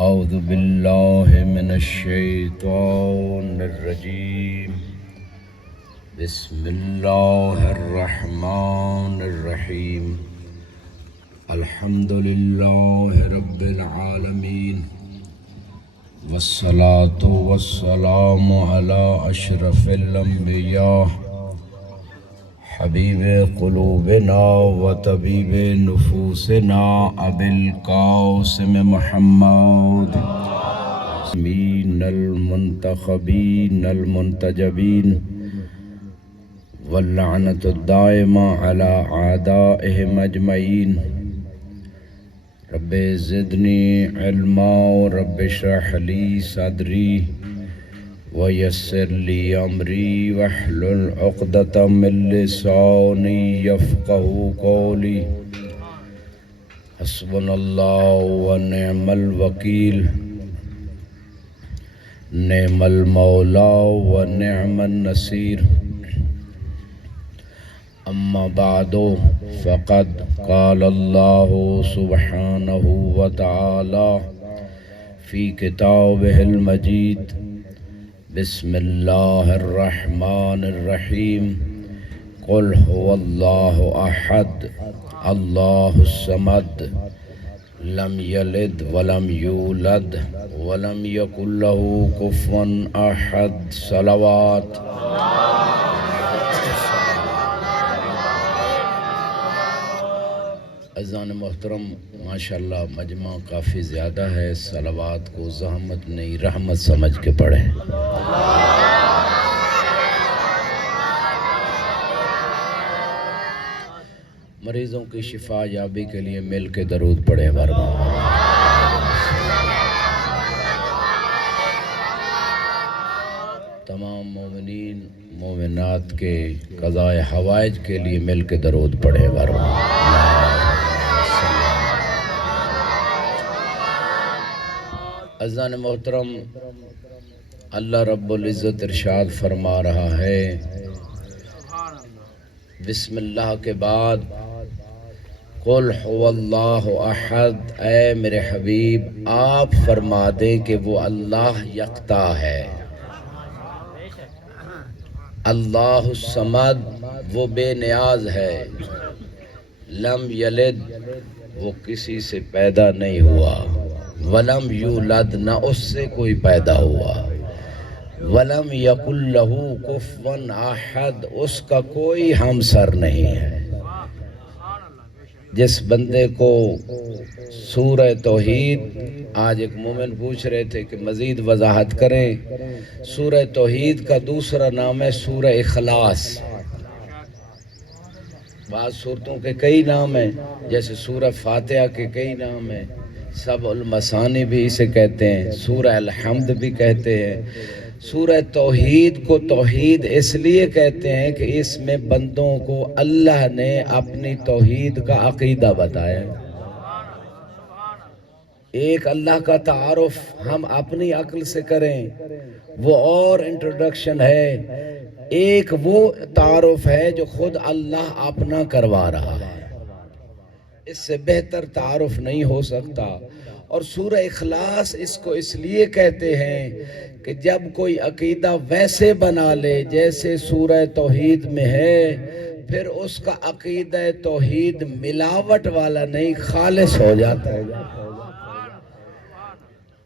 أعوذ بالله من الشيطان الرجيم. بسم الله الرحمن الرحيم. الحمد لله رب العالمين، والصلاة والسلام على أشرف الأنبياء حبیب قلوبنا و طبیب نفوسنا ابی القاسم محمد من المنتخبین المنتجبین واللعنة الدائمة على أعدائهم أجمعين. رب زدني علما رب اشرح لي صدري ويسر لي أمري واحلل عقدة من لساني يفقهوا قولي. حسبنا الله ونعم الوكيل، نعم المولى ونعم النصير. أما بعد فقد قال الله سبحانه وتعالى في كتابه المجيد: بسم الله الرحمن الرحيم. قل هو الله أحد الله الصمد لم يلد ولم يولد ولم يكن له كفوا أحد. صلوات. اذان محترم، ماشاءاللہ مجمع کافی زیادہ ہے، صلوات کو زحمت نہیں رحمت سمجھ کے پڑھیں. مریضوں کی شفا یابی کے لیے مل کے درود پڑھیں. تمام مومنین مومنات کے قضائے حوائج کے لیے مل کے درود پڑھیں. اذان محترم، اللہ رب العزت ارشاد فرما رہا ہے، بسم اللہ کے بعد قل هو اللہ احد. اے میرے حبیب آپ فرما دیں کہ وہ اللہ یکتا ہے. اللہ الصمد وہ بے نیاز ہے. لم یلد وہ کسی سے پیدا نہیں ہوا. ولم یولد نہ اس سے کوئی پیدا ہوا. ولم یکن لہ کفوا احد اس کا کوئی ہمسر نہیں ہے. جس بندے کو سورہ توحید، آج ایک مومن پوچھ رہے تھے کہ مزید وضاحت کریں، سورہ توحید کا دوسرا نام ہے سورہ اخلاص. بعض صورتوں کے کئی نام ہیں، جیسے سورہ فاتحہ کے کئی نام ہیں. سب المثانی بھی اسے کہتے ہیں، سورہ الحمد بھی کہتے ہیں. سورہ توحید کو توحید اس لیے کہتے ہیں کہ اس میں بندوں کو اللہ نے اپنی توحید کا عقیدہ بتایا. ایک اللہ کا تعارف ہم اپنی عقل سے کریں وہ اور انٹروڈکشن ہے، ایک وہ تعارف ہے جو خود اللہ اپنا کروا رہا ہے. اس سے بہتر تعارف نہیں ہو سکتا. اور سورہ اخلاص اس کو اس لیے کہتے ہیں کہ جب کوئی عقیدہ ویسے بنا لے جیسے سورہ توحید میں ہے، پھر اس کا عقیدہ توحید ملاوٹ والا نہیں، خالص ہو جاتا ہے.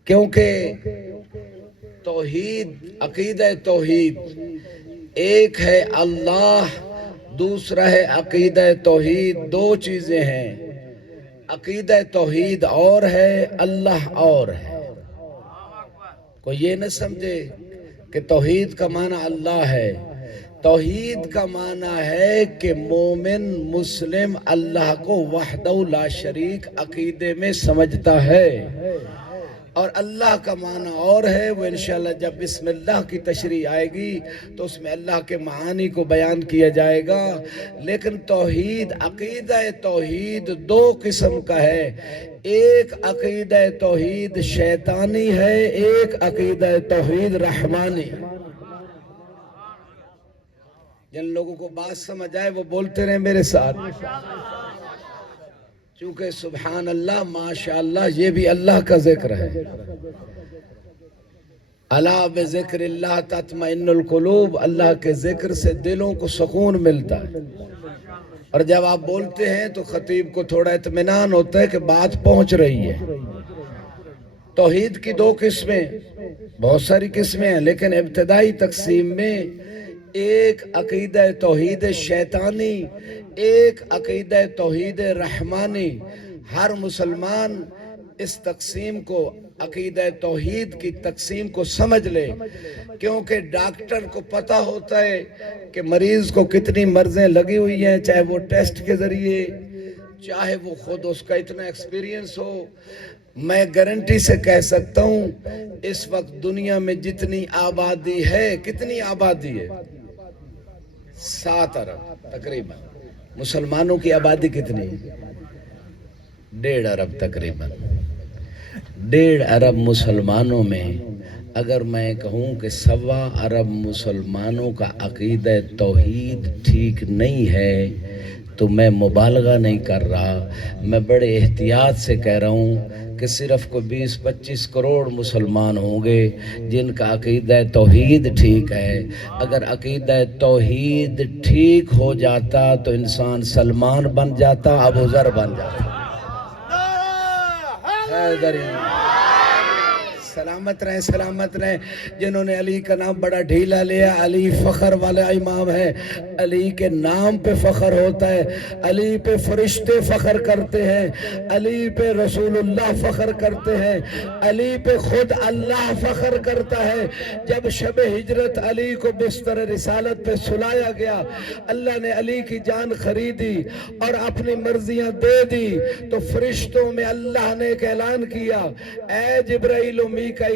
کیونکہ توحید، عقیدہ توحید ایک ہے اللہ، دوسرا ہے عقیدہ توحید. دو چیزیں ہیں، عقیدہ توحید اور ہے، اللہ اور ہے. کوئی یہ نہ سمجھے کہ توحید کا معنی اللہ ہے. توحید کا معنی ہے کہ مومن مسلم اللہ کو وحدہ لا شریک عقیدے میں سمجھتا ہے. اور اللہ کا معنی اور ہے، وہ انشاءاللہ جب بسم اللہ کی تشریح آئے گی تو اس میں اللہ کے معانی کو بیان کیا جائے گا. لیکن توحید، عقیدہ توحید دو قسم کا ہے. ایک عقیدہ توحید شیطانی ہے، ایک عقیدہ توحید رحمانی. جن لوگوں کو بات سمجھ آئے وہ بولتے رہے میرے ساتھ. چونکہ سبحان اللہ ماشاء اللہ یہ بھی اللہ کا ذکر ہے. الا بذکر اللہ تطمئن القلوب، اللہ کے ذکر سے دلوں کو سکون ملتا ہے. اور جب آپ بولتے ہیں تو خطیب کو تھوڑا اطمینان ہوتا ہے کہ بات پہنچ رہی ہے. توحید کی دو قسمیں، بہت ساری قسمیں ہیں، لیکن ابتدائی تقسیم میں ایک عقیدہ توحید شیطانی، ایک عقیدہ توحید رحمانی. ہر مسلمان اس تقسیم کو، عقیدہ توحید کی تقسیم کو سمجھ لے، کیونکہ ڈاکٹر کو پتہ ہوتا ہے کہ مریض کو کتنی مرضیں لگی ہوئی ہیں، چاہے وہ ٹیسٹ کے ذریعے، چاہے وہ خود اس کا اتنا ایکسپیرینس ہو. میں گارنٹی سے کہہ سکتا ہوں اس وقت دنیا میں جتنی آبادی ہے، کتنی آبادی ہے؟ 7 ارب تقریباً. مسلمانوں کی آبادی کتنی ہے؟ 1.5 ارب تقریباً. 1.5 ارب مسلمانوں میں اگر میں کہوں کہ 1.25 ارب مسلمانوں کا عقیدہ توحید ٹھیک نہیں ہے تو میں مبالغہ نہیں کر رہا. میں بڑے احتیاط سے کہہ رہا ہوں کہ صرف کوئی 20-25 کروڑ مسلمان ہوں گے جن کا عقیدہ توحید ٹھیک ہے. اگر عقیدہ توحید ٹھیک ہو جاتا تو انسان سلمان بن جاتا، ابو ذر بن جاتا. سلامت رہیں، سلامت رہیں. جنہوں نے علی کا نام بڑا ڈھیلا لیا، علی فخر والا امام ہے. علی کے نام پہ فخر ہوتا ہے، علی پہ فرشتے فخر کرتے ہیں، علی پہ رسول اللہ فخر کرتے ہیں، علی پہ خود اللہ فخر کرتا ہے. جب شب ہجرت علی کو بستر رسالت پہ سلایا گیا، اللہ نے علی کی جان خریدی اور اپنی مرضیاں دے دی تو فرشتوں میں اللہ نے ایک اعلان کیا، اے جبرائیل و میکائیل،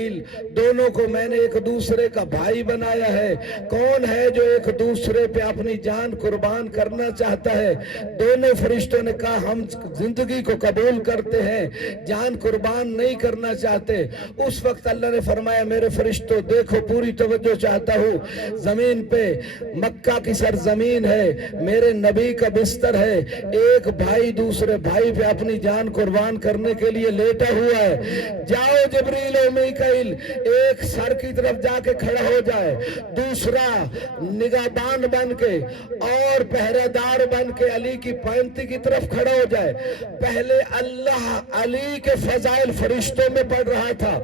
دونوں کو میں نے ایک دوسرے کا بھائی بنایا ہے. کون ہے جو ایک دوسرے پہ اپنی جان قربان کرنا چاہتا ہے؟ دونوں فرشتوں نے کہا ہم زندگی کو قبول کرتے ہیں، جان قربان نہیں کرنا چاہتے. اس وقت اللہ نے فرمایا میرے فرشتوں دیکھو، پوری توجہ چاہتا ہوں. زمین پہ مکہ کی سرزمین ہے، میرے نبی کا بستر ہے، ایک بھائی دوسرے بھائی پہ اپنی جان قربان کرنے کے لیے لیٹا ہوا ہے. جاؤ جبریل و میکائیل، ایک سر کی طرف جا کے کھڑا ہو جائے، دوسرا نگہبان بن کے اور پہرے دار بن کے علی کی پینتی کی طرف کھڑا ہو جائے. پہلے اللہ علی کے فضائل فرشتوں میں پڑھ رہا تھا،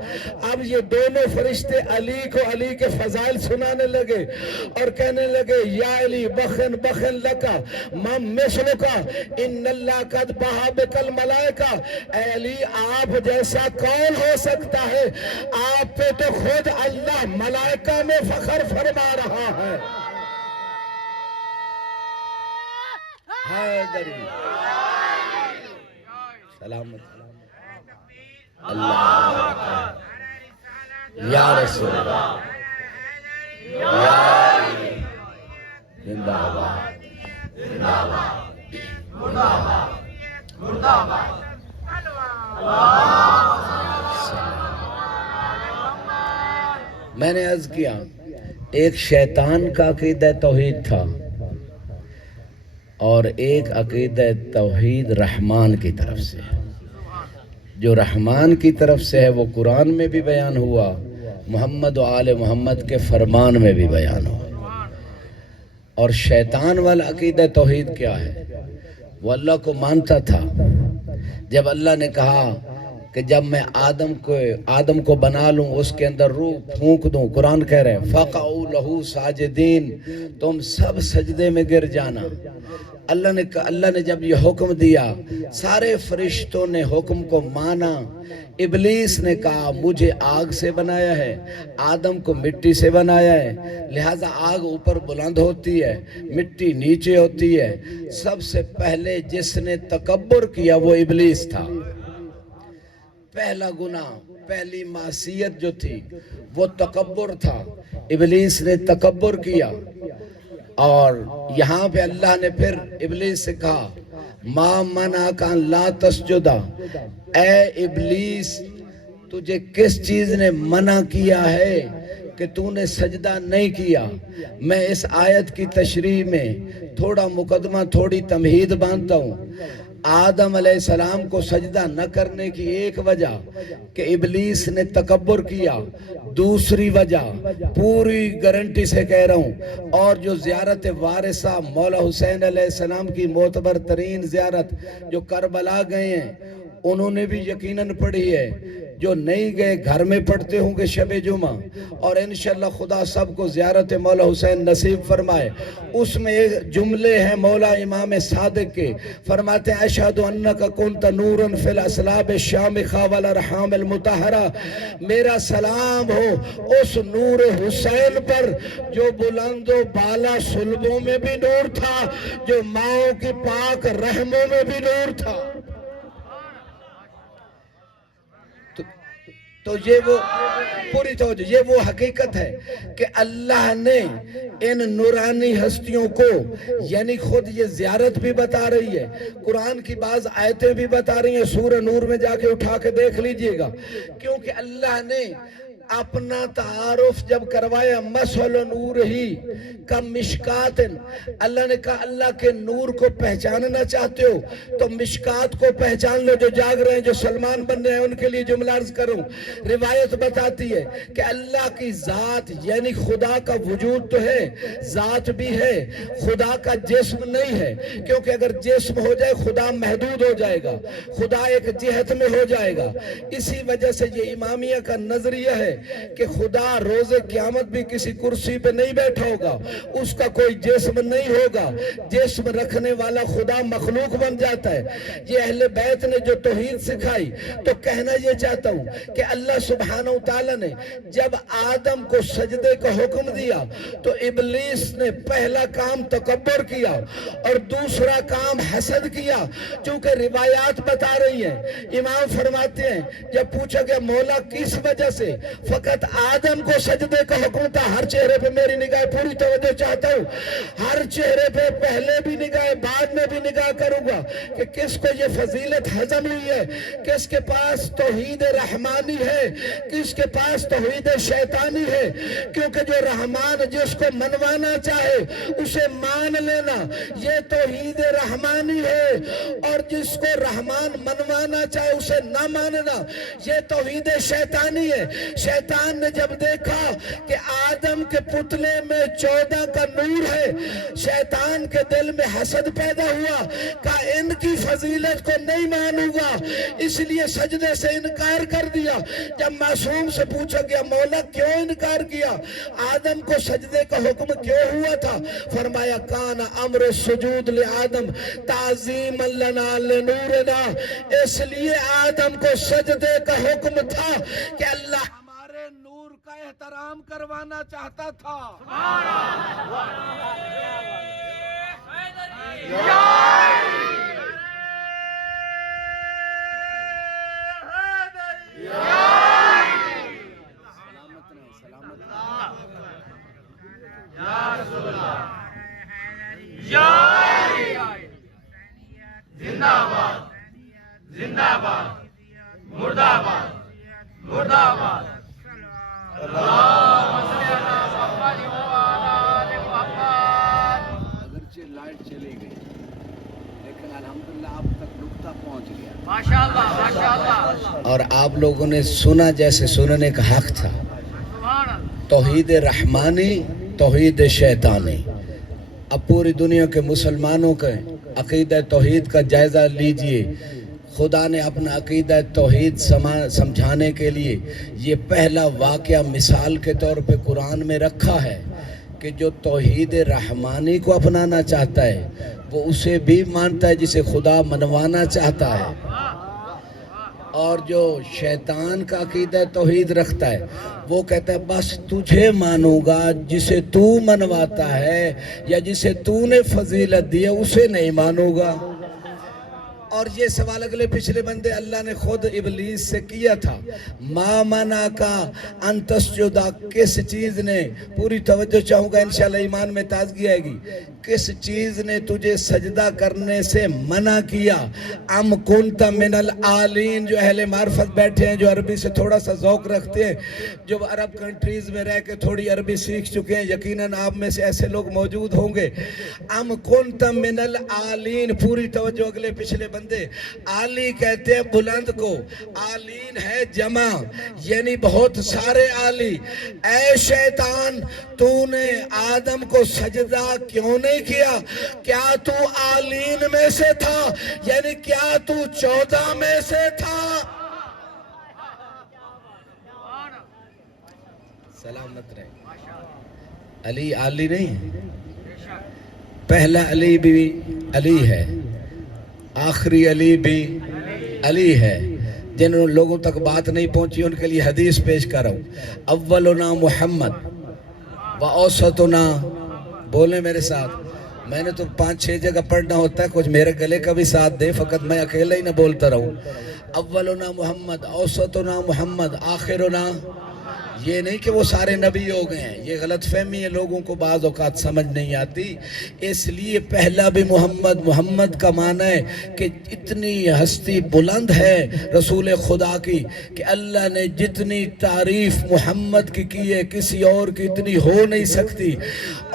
اب یہ دونوں فرشتے علی کو علی کے فضائل سنانے لگے اور کہنے لگے یا علی بخن بخن لکا مم مثلکا ان اللہ قد بہا بکل ملائکہ. اے علی آپ جیسا کون ہو سکتا ہے؟ آپ پہ تو خود اللہ ملائکہ میں فخر فرما رہا ہے. حیدری سلامت اللہ یا رسول اللہ یا علی زندہ باد زندہ باد مردہ باد مردہ باد. میں نے عرض کیا ایک شیطان کا عقیدہ توحید تھا اور ایک عقیدہ توحید رحمان کی طرف سے. جو رحمان کی طرف سے ہے وہ قرآن میں بھی بیان ہوا، محمد و آل محمد کے فرمان میں بھی بیان ہوا. اور شیطان والا عقیدہ توحید کیا ہے؟ وہ اللہ کو مانتا تھا. جب اللہ نے کہا کہ جب میں آدم کو بنا لوں، اس کے اندر روح پھونک دوں، قرآن کہہ رہے ہیں فَقَعُوا لَهُ سَاجِدِينَ، تم سب سجدے میں گر جانا. اللہ نے جب یہ حکم دیا، سارے فرشتوں نے حکم کو مانا. ابلیس نے کہا مجھے آگ سے بنایا ہے، آدم کو مٹی سے بنایا ہے، لہٰذا آگ اوپر بلند ہوتی ہے، مٹی نیچے ہوتی ہے. سب سے پہلے جس نے تکبر کیا وہ ابلیس تھا. پہلا گناہ، پہلی معصیت جو تھی وہ تکبر تھا. ابلیس نے تکبر کیا اور یہاں پہ اللہ نے پھر ابلیس سے کہا ما منعک ان لا تسجدا، اے ابلیس تجھے کس چیز نے منع کیا ہے کہ تو نے سجدہ نہیں کیا؟ میں اس آیت کی تشریح میں تھوڑا مقدمہ، تھوڑی تمہید باندھتا ہوں. آدم علیہ السلام کو سجدہ نہ کرنے کی ایک وجہ کہ ابلیس نے تکبر کیا، دوسری وجہ پوری گارنٹی سے کہہ رہا ہوں، اور جو زیارت وارثہ مولا حسین علیہ السلام کی معتبر ترین زیارت جو کربلا گئے ہیں انہوں نے بھی یقیناً پڑھی ہے، جو نہیں گئے گھر میں پڑھتے ہوں گے شب جمعہ، اور انشاءاللہ خدا سب کو زیارت مولا حسین نصیب فرمائے۔ اس میں ایک جملے ہیں مولا امام صادق کے، فرماتے ہیں اشہد انکا کنت نورا فی الاسلاب الشامخہ والارحام المطہرہ، میرا سلام ہو اس نور حسین پر جو بلند و بالا صلبوں میں بھی نور تھا، جو ماؤں کی پاک رحموں میں بھی نور تھا۔ تو یہ وہ پوری توجہ، یہ وہ حقیقت ہے کہ اللہ نے ان نورانی ہستیوں کو، یعنی خود یہ زیارت بھی بتا رہی ہے، قرآن کی بعض آیتیں بھی بتا رہی ہیں، سورہ نور میں جا کے اٹھا کے دیکھ لیجئے گا، کیونکہ اللہ نے اپنا تعارف جب کروایا مثل نور ہی کم مشکات، اللہ نے کہا اللہ کے نور کو پہچاننا چاہتے ہو تو مشکات کو پہچان لو۔ جو جاگ رہے ہیں، جو سلمان بن رہے ہیں، ان کے لیے جملہ عرض کروں، روایت بتاتی ہے کہ اللہ کی ذات یعنی خدا کا وجود تو ہے، ذات بھی ہے، خدا کا جسم نہیں ہے، کیونکہ اگر جسم ہو جائے خدا محدود ہو جائے گا، خدا ایک جہت میں ہو جائے گا۔ اسی وجہ سے یہ امامیہ کا نظریہ ہے کہ خدا روز قیامت بھی کسی کرسی پہ نہیں بیٹھا ہوگا، اس کا کوئی جسم نہیں ہوگا، جسم رکھنے والا خدا مخلوق بن جاتا ہے۔ یہ اہل بیت نے جو توحید سکھائی، تو کہنا یہ چاہتا ہوں کہ اللہ سبحانہ وتعالی نے جب آدم کو سجدے کا حکم دیا تو ابلیس نے پہلا کام تکبر کیا اور دوسرا کام حسد کیا، چونکہ روایات بتا رہی ہیں، امام فرماتے ہیں جب پوچھا گیا مولا کس وجہ سے، فقط آدم کو سجدے کا حکم تھا۔ ہر چہرے پہ میری نگاہ پوری توجہ چاہتا ہوں، ہر چہرے پہ پہلے بھی نگاہ بعد میں بھی نگاہ کروں گا کہ کس کو یہ فضیلت ہضم ہوئی ہے، کس کے پاس توحید رحمانی ہے، کس کے پاس توحید شیطانی ہے، کیونکہ جو رحمان جس کو منوانا چاہے اسے مان لینا یہ توحید رحمانی ہے، اور جس کو رحمان منوانا چاہے اسے نہ ماننا یہ توحید شیطانی ہے۔ شیطان نے جب دیکھا کہ آدم کے پتلے میں 14 کا نور ہے، شیطان کے دل میں حسد پیدا ہوا، کہا ان کی فضیلت کو نہیں مانوں گا، اس لیے سجدے سے انکار کر دیا۔ جب معصوم سے پوچھا گیا مولا کیوں انکار کیا، آدم کو سجدے کا حکم کیوں ہوا تھا، فرمایا کان امر السجود لآدم تعظیما لنا لنورنا، اس لیے آدم کو سجدے کا حکم تھا کہ اللہ ہمارے نور کا احترام کروانا چاہتا تھا۔ زندہ باد، زندہ باد، مردہ باد، مردہ باد۔ اگرچہ لائٹ چلی گئی لیکن الحمدللہ آپ تک نقطہ پہنچ گیا، ماشاءاللہ ماشاءاللہ، اور آپ لوگوں نے سنا جیسے سننے کا حق تھا۔ توحید رحمانی، توحید شیطانی۔ اب پوری دنیا کے مسلمانوں کے عقیدہ توحید کا جائزہ لیجئے۔ خدا نے اپنا عقیدہ توحید سمجھانے کے لیے یہ پہلا واقعہ مثال کے طور پہ قرآن میں رکھا ہے کہ جو توحید رحمانی کو اپنانا چاہتا ہے وہ اسے بھی مانتا ہے جسے خدا منوانا چاہتا ہے، اور جو شیطان کا عقیدہ توحید رکھتا ہے وہ کہتا ہے بس تجھے مانوں گا، جسے تو منواتا ہے یا جسے تو نے فضیلت دی ہے اسے نہیں مانوں گا۔ اور یہ سوال اگلے پچھلے بندے اللہ نے خود ابلیس سے کیا تھا، ما منع کا ان تسجدا، کس چیز نے، پوری توجہ چاہوں گا انشاءاللہ ایمان میں تازگی آئے گی، کس چیز نے تجھے سجدہ کرنے سے منع کیا، ام کنت من العالین۔ جو اہل معرفت بیٹھے ہیں، جو عربی سے تھوڑا سا ذوق رکھتے ہیں، جو عرب کنٹریز میں رہ کے تھوڑی عربی سیکھ چکے ہیں، یقیناً آپ میں سے ایسے لوگ موجود ہوں گے۔ ام کنت من العالین، پوری توجہ اگلے پچھلے بندے بندے. عالی کہتے ہیں بلند کو, عالین ہے جمع یعنی بہت سارے عالی. اے شیطان تو نے آدم کو سجدہ کیوں نہیں کیا؟ کیا تو عالین میں سے تھا یعنی کیا تو 14 میں سے تھا؟ سلامت رہے. علی علی نہیں ہے, پہلا علی بھی علی ہے, آخری علی بھی علی ہے. جن لوگوں تک بات نہیں پہنچی ان کے لیے حدیث پیش کر رہا ہوں. اولنا محمد و اوسطنا, بولیں میرے ساتھ. میں نے تو 5-6 جگہ پڑھنا ہوتا ہے, کچھ میرے گلے کا بھی ساتھ دے, فقط میں اکیلا ہی نہ بولتا رہوں. اولنا محمد, اوسطنا محمد, آخرنا. یہ نہیں کہ وہ سارے نبی ہو گئے ہیں, یہ غلط فہمی ہے, لوگوں کو بعض اوقات سمجھ نہیں آتی. اس لیے پہلا بھی محمد. محمد کا معنی ہے کہ اتنی ہستی بلند ہے رسول خدا کی کہ اللہ نے جتنی تعریف محمد کی ہے کسی اور کی اتنی ہو نہیں سکتی.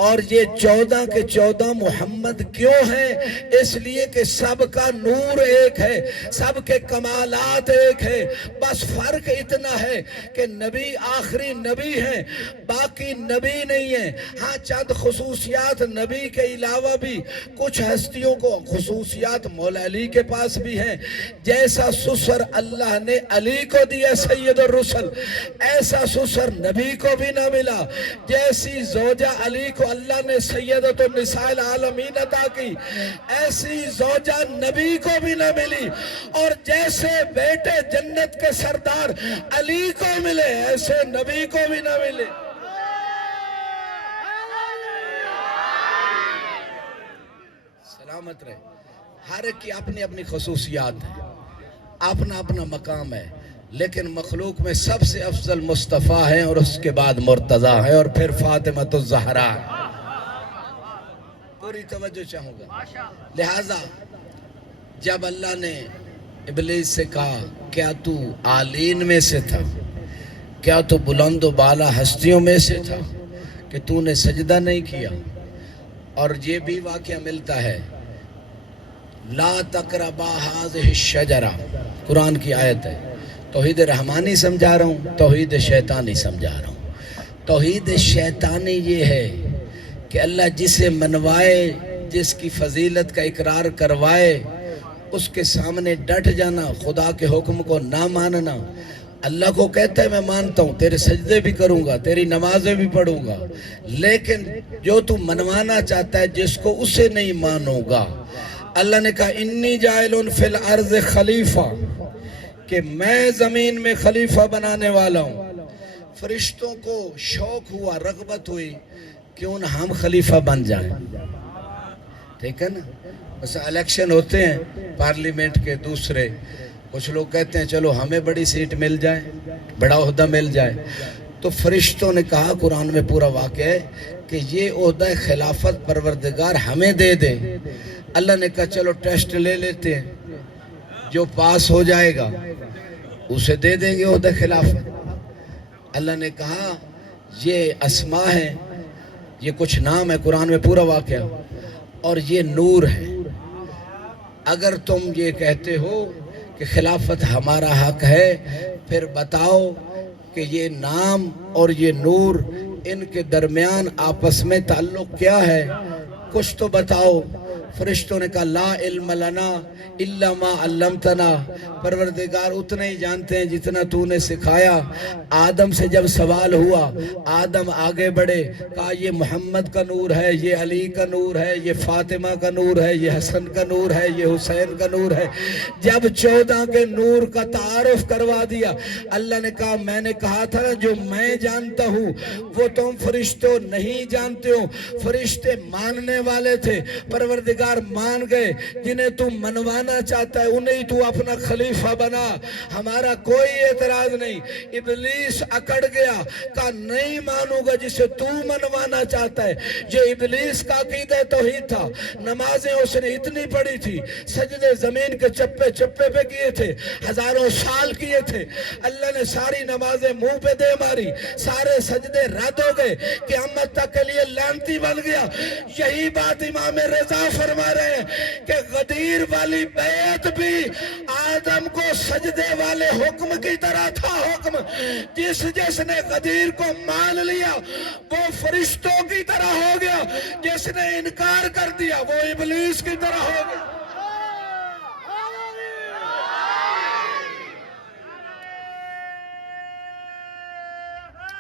اور یہ 14 کے 14 محمد کیوں ہیں؟ اس لیے کہ سب کا نور ایک ہے, سب کے کمالات ایک ہے, بس فرق اتنا ہے کہ نبی آخری نبی ہیں, باقی نبی نہیں ہیں. ہاں چند خصوصیات نبی کے علاوہ بھی کچھ ہستیوں کو خصوصیات مولا علی کے پاس بھی ہیں. جیسا سسر اللہ نے علی کو دیا سید الرسل, ایسا سسر نبی کو بھی نہ ملا. جیسی زوجہ علی کو اللہ نے سیدۃ النساء العالمین عطا کی, ایسی زوجہ نبی کو بھی نہ ملی. اور جیسے بیٹے جنت کے سردار علی کو ملے ایسے نبی کو بھی نہ ملے. سلامت رہے. ہر ایک کی اپنی اپنی خصوصیات ہیں, اپنا اپنا مقام ہے, لیکن مخلوق میں سب سے افضل مصطفیٰ ہیں اور اس کے بعد مرتضیٰ ہے اور پھر فاطمۃ الزہرا. پوری توجہ چاہوں گا. لہذا جب اللہ نے ابلیس سے کہا کیا تو عالین میں سے تھا, کیا تو بلند و بالا ہستیوں میں سے تھا کہ تو نے سجدہ نہیں کیا؟ اور یہ بھی واقعہ ملتا ہے, لا تقربا هذه الشجرہ, قرآن کی آیت ہے. توحید رحمانی سمجھا رہا ہوں, توحید شیطانی سمجھا رہا ہوں. توحید شیطانی یہ ہے کہ اللہ جسے منوائے, جس کی فضیلت کا اقرار کروائے, اس کے سامنے ڈٹ جانا, خدا کے حکم کو نہ ماننا. اللہ کو کہتا ہے میں مانتا ہوں, تیرے سجدے بھی کروں گا, تیری نمازیں بھی پڑھوں گا, لیکن جو تو منوانا چاہتا ہے جس کو اسے نہیں مانو گا. اللہ نے کہا انی جاعل فی الارض خلیفہ, کہ میں زمین میں خلیفہ بنانے والا ہوں. فرشتوں کو شوق ہوا, رغبت ہوئی, کیوں نہ ہم خلیفہ بن جائیں. ٹھیک ہے نا, بس الیکشن ہوتے ہیں پارلیمنٹ کے دوسرے, کچھ لوگ کہتے ہیں چلو ہمیں بڑی سیٹ مل جائے, بڑا عہدہ مل جائے. تو فرشتوں نے کہا, قرآن میں پورا واقعہ ہے کہ یہ عہدہ خلافت پروردگار ہمیں دے دے. اللہ نے کہا چلو ٹیسٹ لے لیتے ہیں, جو پاس ہو جائے گا اسے دے دیں گے عہدہ خلافت. اللہ نے کہا یہ اسماء ہیں, یہ کچھ نام ہے, قرآن میں پورا واقعہ, اور یہ نور ہے. اگر تم یہ کہتے ہو کہ خلافت ہمارا حق ہے, پھر بتاؤ کہ یہ نام اور یہ نور ان کے درمیان آپس میں تعلق کیا ہے, کچھ تو بتاؤ. فرشتوں نے کہا لا علم لنا الا ما علمتنا, پروردگار اتنے ہی جانتے ہیں جتنا تو نے سکھایا. آدم سے جب سوال ہوا, آدم آگے بڑھے, کہا یہ محمد کا نور ہے, یہ علی کا نور ہے, یہ فاطمہ کا نور ہے, یہ حسن کا نور ہے, یہ حسین کا نور ہے. جب 14 کے نور کا تعارف کروا دیا, اللہ نے کہا میں نے کہا تھا نا جو میں جانتا ہوں وہ تم فرشتوں نہیں جانتے ہو. فرشتے ماننے والے تھے, پروردگار مان گئے. جنہیں تو منوانا چاہتا ہے انہیں تو اپنا خلیفہ بنا, ہمارا کوئی اعتراض نہیں. ابلیس اکڑ گیا, کہا نہیں مانوں گا جسے تو منوانا چاہتا ہے. یہ ابلیس کا عقیدہ توحید تھا. نمازیں اس نے اتنی پڑھی تھی, سجدے زمین کے چپے چپے پہ کیے تھے, ہزاروں سال کیے تھے. اللہ نے ساری نمازیں منہ پہ دے ماری, سارے سجدے رد ہو گئے, قیامت تک کے لیے لعنتی بن گیا. یہی بات امام رضا فرما رہے ہیں کہ غدیر والی بیعت بھی آدم کو سجدے والے حکم کی طرح تھا حکم. جس نے غدیر کو مان لیا وہ فرشتوں کی طرح ہو گیا، جس نے انکار کر دیا وہ ابلیس کی طرح ہو گیا.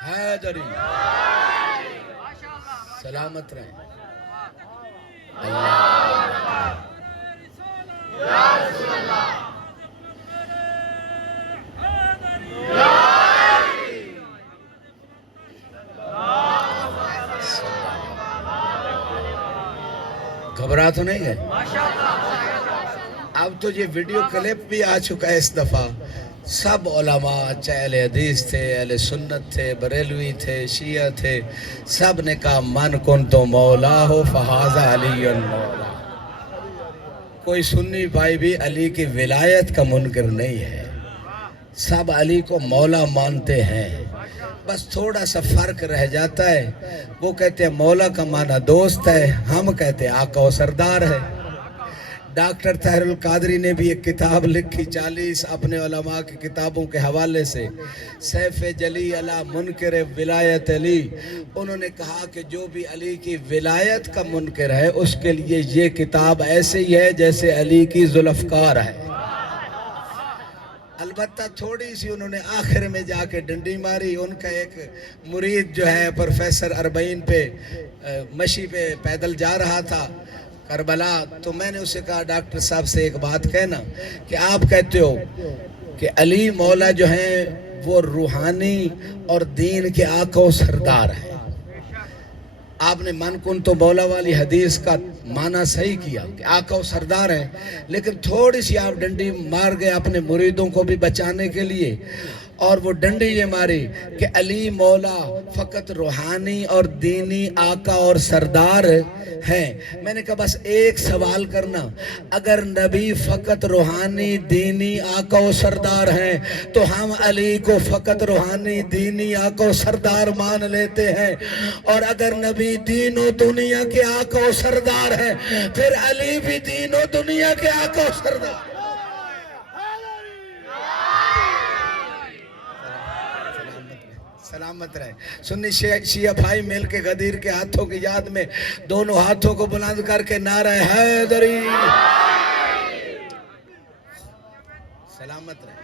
حیدری سلامت رہیں. گھبرا تو نہیں گئے؟ اب تو یہ ویڈیو کلپ بھی آ چکا ہے اس دفعہ. سب علماء چاہے اہل حدیث تھے، اہل سنت تھے، بریلوی تھے، شیعہ تھے، سب نے کہا من کنت مولا ہو فہذا علی المولا. کوئی سنی بھائی بھی علی کی ولایت کا منکر نہیں ہے، سب علی کو مولا مانتے ہیں. بس تھوڑا سا فرق رہ جاتا ہے. وہ کہتے ہیں مولا کا معنی دوست ہے، ہم کہتے ہیں آقا و سردار ہے. ڈاکٹر طاہر القادری نے بھی ایک کتاب لکھی 40 اپنے علماء کی کتابوں کے حوالے سے، سیف جلی علی منکر ولایت علی. انہوں نے کہا کہ جو بھی علی کی ولایت کا منکر ہے اس کے لیے یہ کتاب ایسے ہی ہے جیسے علی کی ذوالفقار ہے. البتہ تھوڑی سی انہوں نے آخر میں جا کے ڈنڈی ماری. ان کا ایک مرید جو ہے پروفیسر اربعین پہ مشی پہ پیدل جا رہا تھا کربلا، تو میں نے اسے کہا ڈاکٹر صاحب سے ایک بات کہنا کہ آپ کہتے ہو کہ علی مولا جو ہیں وہ روحانی اور دین کے آقا و سردار ہیں. آپ نے من کن تو مولا والی حدیث کا معنی صحیح کیا کہ آقا و سردار ہیں، لیکن تھوڑی سی آپ ڈنڈی مار گئے اپنے مریدوں کو بھی بچانے کے لیے. اور وہ ڈنڈی یہ ماری کہ علی مولا فقط روحانی اور دینی آقا اور سردار ہیں. میں نے کہا بس ایک سوال کرنا، اگر نبی فقط روحانی دینی آقا و سردار ہیں تو ہم علی کو فقط روحانی دینی آقا و سردار مان لیتے ہیں، اور اگر نبی دین و دنیا کے آقا و سردار ہیں پھر علی بھی دین و دنیا کے آقا و سردار. سلامت رہے. سنی شیعہ بھائی مل کے غدیر کے ہاتھوں کی یاد میں دونوں ہاتھوں کو بلند کر کے نعرہ حیدری. سلامت رہے.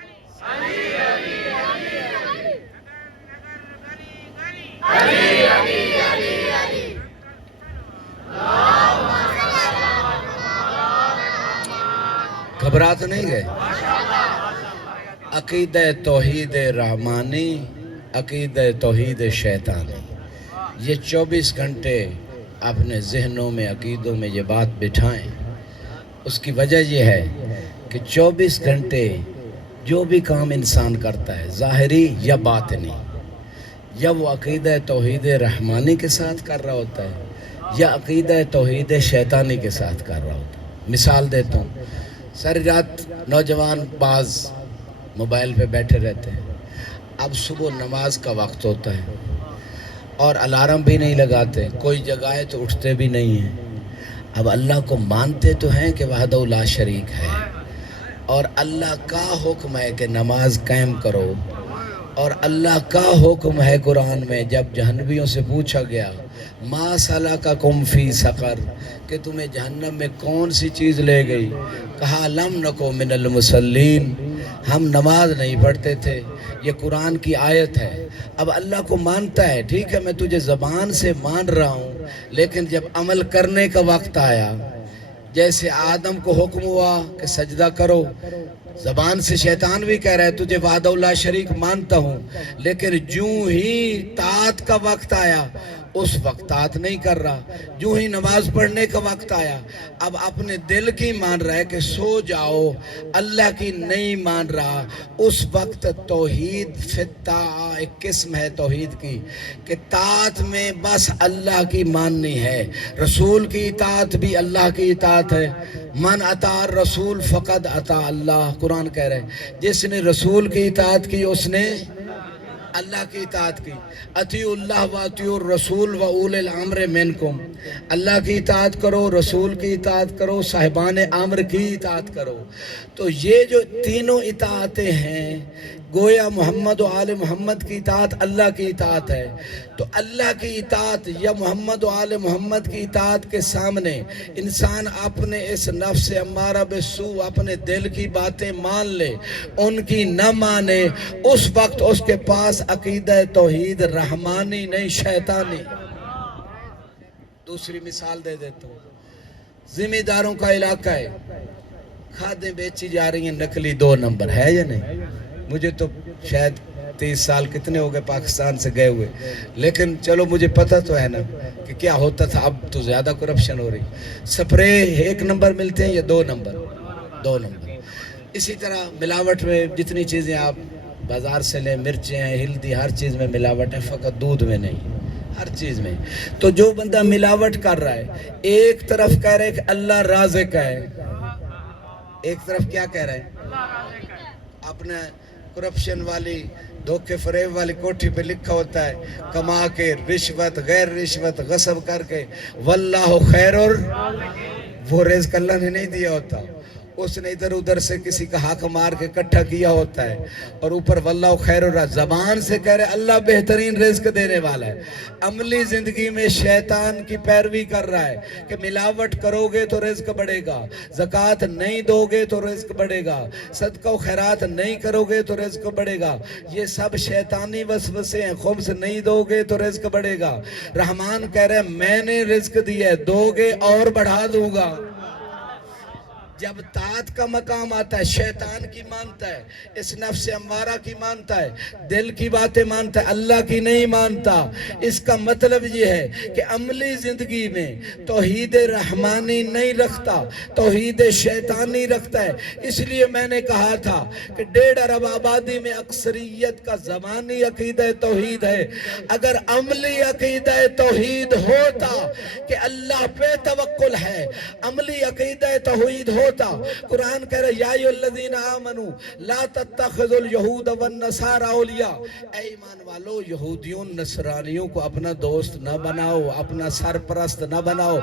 گھبرا تو نہیں گئے؟ عقیدہ توحید رحمانی، عقیدہ توحید شیطانی، یہ 24 گھنٹے اپنے ذہنوں میں عقیدوں میں یہ بات بٹھائیں. اس کی وجہ یہ ہے کہ 24 گھنٹے جو بھی کام انسان کرتا ہے ظاہری یا باطنی، یا وہ عقیدہ توحید رحمانی کے ساتھ کر رہا ہوتا ہے یا عقیدہ توحید شیطانی کے ساتھ کر رہا ہوتا ہے. مثال دیتا ہوں، ساری رات نوجوان بعض موبائل پہ بیٹھے رہتے ہیں. اب صبح نماز کا وقت ہوتا ہے اور الارم بھی نہیں لگاتے، کوئی جگائے تو اٹھتے بھی نہیں ہیں. اب اللہ کو مانتے تو ہیں کہ وحدہ لا شریک ہے، اور اللہ کا حکم ہے کہ نماز قائم کرو، اور اللہ کا حکم ہے قرآن میں جب جہنمیوں سے پوچھا گیا ما سلککم فی سقر، کہ تمہیں جہنم میں کون سی چیز لے گئی، کہا لم نکو من المصلین، ہم نماز نہیں پڑھتے تھے. یہ قرآن کی آیت ہے. اب اللہ کو مانتا ہے، ٹھیک ہے میں تجھے زبان سے مان رہا ہوں، لیکن جب عمل کرنے کا وقت آیا، جیسے آدم کو حکم ہوا کہ سجدہ کرو، زبان سے شیطان بھی کہہ رہا ہے تجھے وحدہ لا شریک مانتا ہوں، لیکن جوں ہی طاعت کا وقت آیا اس وقت طاعت نہیں کر رہا. جو ہی نماز پڑھنے کا وقت آیا اب اپنے دل کی مان رہا ہے کہ سو جاؤ، اللہ کی نہیں مان رہا. اس وقت توحید فطا ایک قسم ہے توحید کی کہ طاعت میں بس اللہ کی ماننی ہے، رسول کی اطاعت بھی اللہ کی اطاعت ہے. من اطاع الرسول فقد اطاع اللہ، قرآن کہہ رہے ہیں جس نے رسول کی اطاعت کی اس نے اللہ کی اطاعت کی، اطیعوا اللہ و اطیعوا الرسول و اولی الامر منکم، اللہ کی اطاعت کرو، رسول کی اطاعت کرو، صاحبان امر کی اطاعت کرو۔ تو یہ جو تینوں اطاعتیں ہیں، گویا محمد و آل محمد کی اطاعت اللہ کی اطاعت ہے، تو اللہ کی اطاعت یا محمد و آل محمد کی اطاعت کے سامنے انسان اپنے اس نفس امارہ بالسوء، اپنے دل کی باتیں مان لے، ان کی نہ مانے، اس وقت اس کے پاس عقیدہ توحید رحمانی نہیں شیطانی۔ دوسری مثال دے دیتا ہوں، ذمہ داروں کا علاقہ ہے، کھادیں بیچی جا رہی ہیں نقلی 2 نمبر، ہے یا نہیں؟ مجھے تو شاید 30 سال کتنے ہو گئے پاکستان سے گئے ہوئے، لیکن چلو مجھے پتہ تو ہے نا کہ کیا ہوتا تھا، اب تو زیادہ کرپشن ہو رہی۔ سپرے 1 نمبر ملتے ہیں یا 2 نمبر؟ 2 نمبر۔ اسی طرح ملاوٹ میں جتنی چیزیں آپ بازار سے لیں، مرچیں ہیں، ہلدی، ہر چیز میں ملاوٹ ہے، فقط دودھ میں نہیں، ہر چیز میں۔ تو جو بندہ ملاوٹ کر رہا ہے، ایک طرف کہہ رہے کہ اللہ رازق ہے، ایک طرف کیا کہہ رہے ہیں؟ اپنے کرپشن والی، دھوکے فریب والی کوٹھی پہ لکھا ہوتا ہے کما کے، رشوت، غیر رشوت، غصب کر کے، واللہ خیر، اور وہ رزق اللہ نے نہیں دیا ہوتا، اس نے ادھر ادھر سے کسی کا حق مار کے اکٹھا کیا ہوتا ہے، اور اوپر واللہ خیر الرازق، زبان سے کہہ رہے اللہ بہترین رزق دینے والا ہے، عملی زندگی میں شیطان کی پیروی کر رہا ہے کہ ملاوٹ کرو گے تو رزق بڑھے گا، زکوٰۃ نہیں دو گے تو رزق بڑھے گا، صدقہ و خیرات نہیں کرو گے تو رزق بڑھے گا، یہ سب شیطانی وسوسے ہیں، خبز نہیں دو گے تو رزق بڑھے گا۔ رحمان کہہ رہے ہیں میں نے رزق دیا ہے، دو گے اور بڑھا دوں گا۔ جب طاعت کا مقام آتا ہے، شیطان کی مانتا ہے، اس نفس امارہ کی مانتا ہے، دل کی باتیں مانتا ہے، اللہ کی نہیں مانتا۔ اس کا مطلب یہ ہے کہ عملی زندگی میں توحید رحمانی نہیں رکھتا، توحید شیطانی رکھتا ہے۔ اس لیے میں نے کہا تھا کہ 1.5 ارب آبادی میں اکثریت کا زبانی عقیدہ توحید ہے، اگر عملی عقیدہ توحید ہوتا کہ اللہ پہ توکل ہے، عملی عقیدہ توحید ہوتا، قرآن کہہ رہے یا ایھا الذین آمنوا لا تتخذوا اليہود والنصارى اولیاء، اے ایمان والو یہودیوں نصرانیوں کو اپنا دوست نہ بناؤ، اپنا سرپرست نہ بناؤ،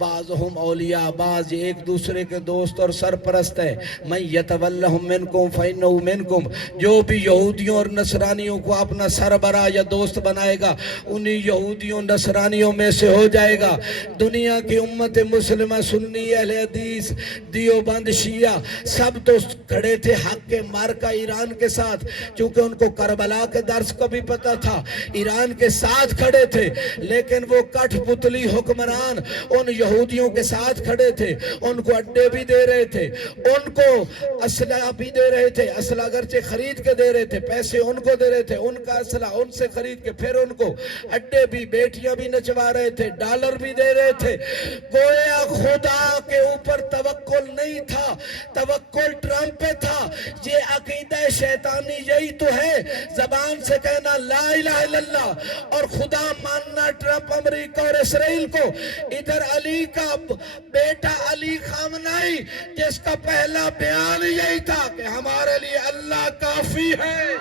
بعضهم اولیاء، بعض ایک دوسرے کے دوست اور سرپرست ہیں، من یتولہم منکم فانہ منکم، جو بھی یہودیوں اور نصرانیوں کو اپنا سربراہ یا دوست بنائے گا انہی یہودیوں نصرانیوں میں سے ہو جائے گا۔ دنیا کی امت مسلمہ، سنی، اہل حدیث، دیوبند، شیعہ، سب تو کھڑے تھے حق کے مارکہ ایران کے ساتھ، چونکہ ان کو کربلا کے درس کو بھی پتا تھا، ایران کے ساتھ کھڑے تھے، لیکن وہ کٹھ پتلی حکمران ان یہودیوں کے ساتھ کھڑے تھے، ان کو اڈے بھی دے رہے تھے، ان کو اسلحہ بھی دے رہے تھے، اسلحہ اگرچہ خرید کے دے رہے تھے، پیسے ان کو دے رہے تھے، ان کا اسلحہ ان سے خرید کے پھر ان کو اڈے بھی، بیٹیاں بھی نچوا رہے تھے، ڈالر بھی دے رہے تھے۔ گویا خدا کے اوپر توکل نہیں تھا، توکل ٹرمپ پہ تھا۔ یہ عقیدہ شیطانی یہی تو ہے، زبان سے کہنا لا الہ الا اللہ اور خدا ماننا ٹرمپ امریکہ اور اسرائیل کو۔ ادھر علی کا بیٹا علی خامنائی جس کا پہلا بیان یہی تھا کہ ہمارے لیے اللہ کافی ہے۔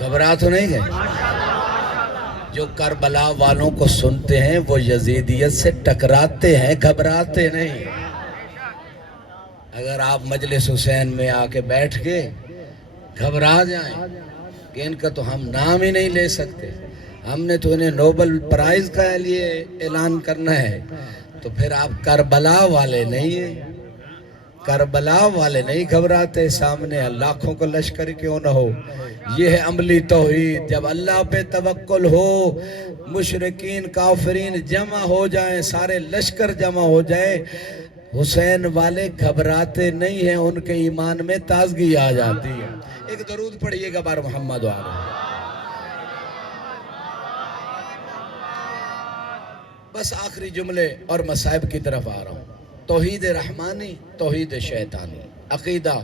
گھبرا تو نہیں گئے؟ جو کربلا والوں کو سنتے ہیں وہ یزیدیت سے ٹکراتے ہیں، گھبراتے نہیں۔ اگر آپ مجلس حسین میں آ کے بیٹھ کے گھبرا جائیں کہ ان کا تو ہم نام ہی نہیں لے سکتے، ہم نے تو انہیں نوبل پرائز کا لیے اعلان کرنا ہے، تو پھر آپ کربلا والے نہیں ہیں، کربلا والے نہیں گھبراتے، سامنے لاکھوں کو لشکر کیوں نہ ہو۔ یہ ہے عملی توحید، جب اللہ پہ توکل ہو، مشرکین کافرین جمع ہو جائیں، سارے لشکر جمع ہو جائیں، حسین والے گھبراتے نہیں ہیں، ان کے ایمان میں تازگی آ جاتی ہے۔ ایک درود پڑھیے گا بار محمد والے۔ بس آخری جملے اور مصائب کی طرف آ رہا ہوں۔ توحید رحمانی، توحید شیطانی. عقیدہ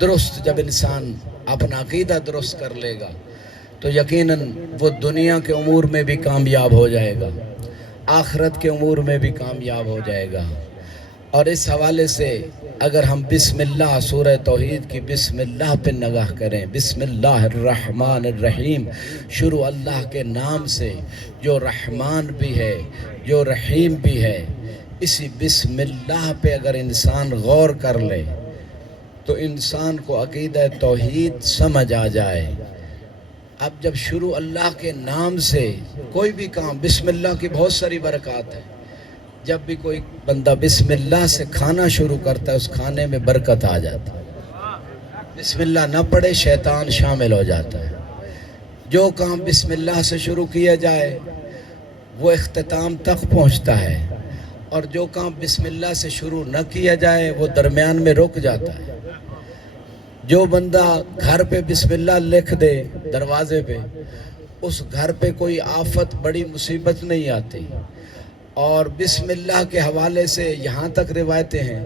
درست جب انسان اپنا عقیدہ درست کر لے گا تو یقیناً وہ دنیا کے امور میں بھی کامیاب ہو جائے گا، آخرت کے امور میں بھی کامیاب ہو جائے گا. اور اس حوالے سے اگر ہم بسم اللہ، سورہ توحید کی بسم اللہ پہ نگاہ کریں، بسم اللہ الرحمن الرحیم، شروع اللہ کے نام سے جو رحمان بھی ہے جو رحیم بھی ہے، اسی بسم اللہ پہ اگر انسان غور کر لے تو انسان کو عقیدہ توحید سمجھ آ جائے. اب جب شروع اللہ کے نام سے کوئی بھی کام، بسم اللہ کی بہت ساری برکات ہے. جب بھی کوئی بندہ بسم اللہ سے کھانا شروع کرتا ہے اس کھانے میں برکت آ جاتی ہے. بسم اللہ نہ پڑھے شیطان شامل ہو جاتا ہے. جو کام بسم اللہ سے شروع کیا جائے وہ اختتام تک پہنچتا ہے، اور جو کام بسم اللہ سے شروع نہ کیا جائے وہ درمیان میں رک جاتا ہے. جو بندہ گھر پہ بسم اللہ لکھ دے دروازے پہ، اس گھر پہ کوئی آفت بڑی مصیبت نہیں آتی. اور بسم اللہ کے حوالے سے یہاں تک روایتیں ہیں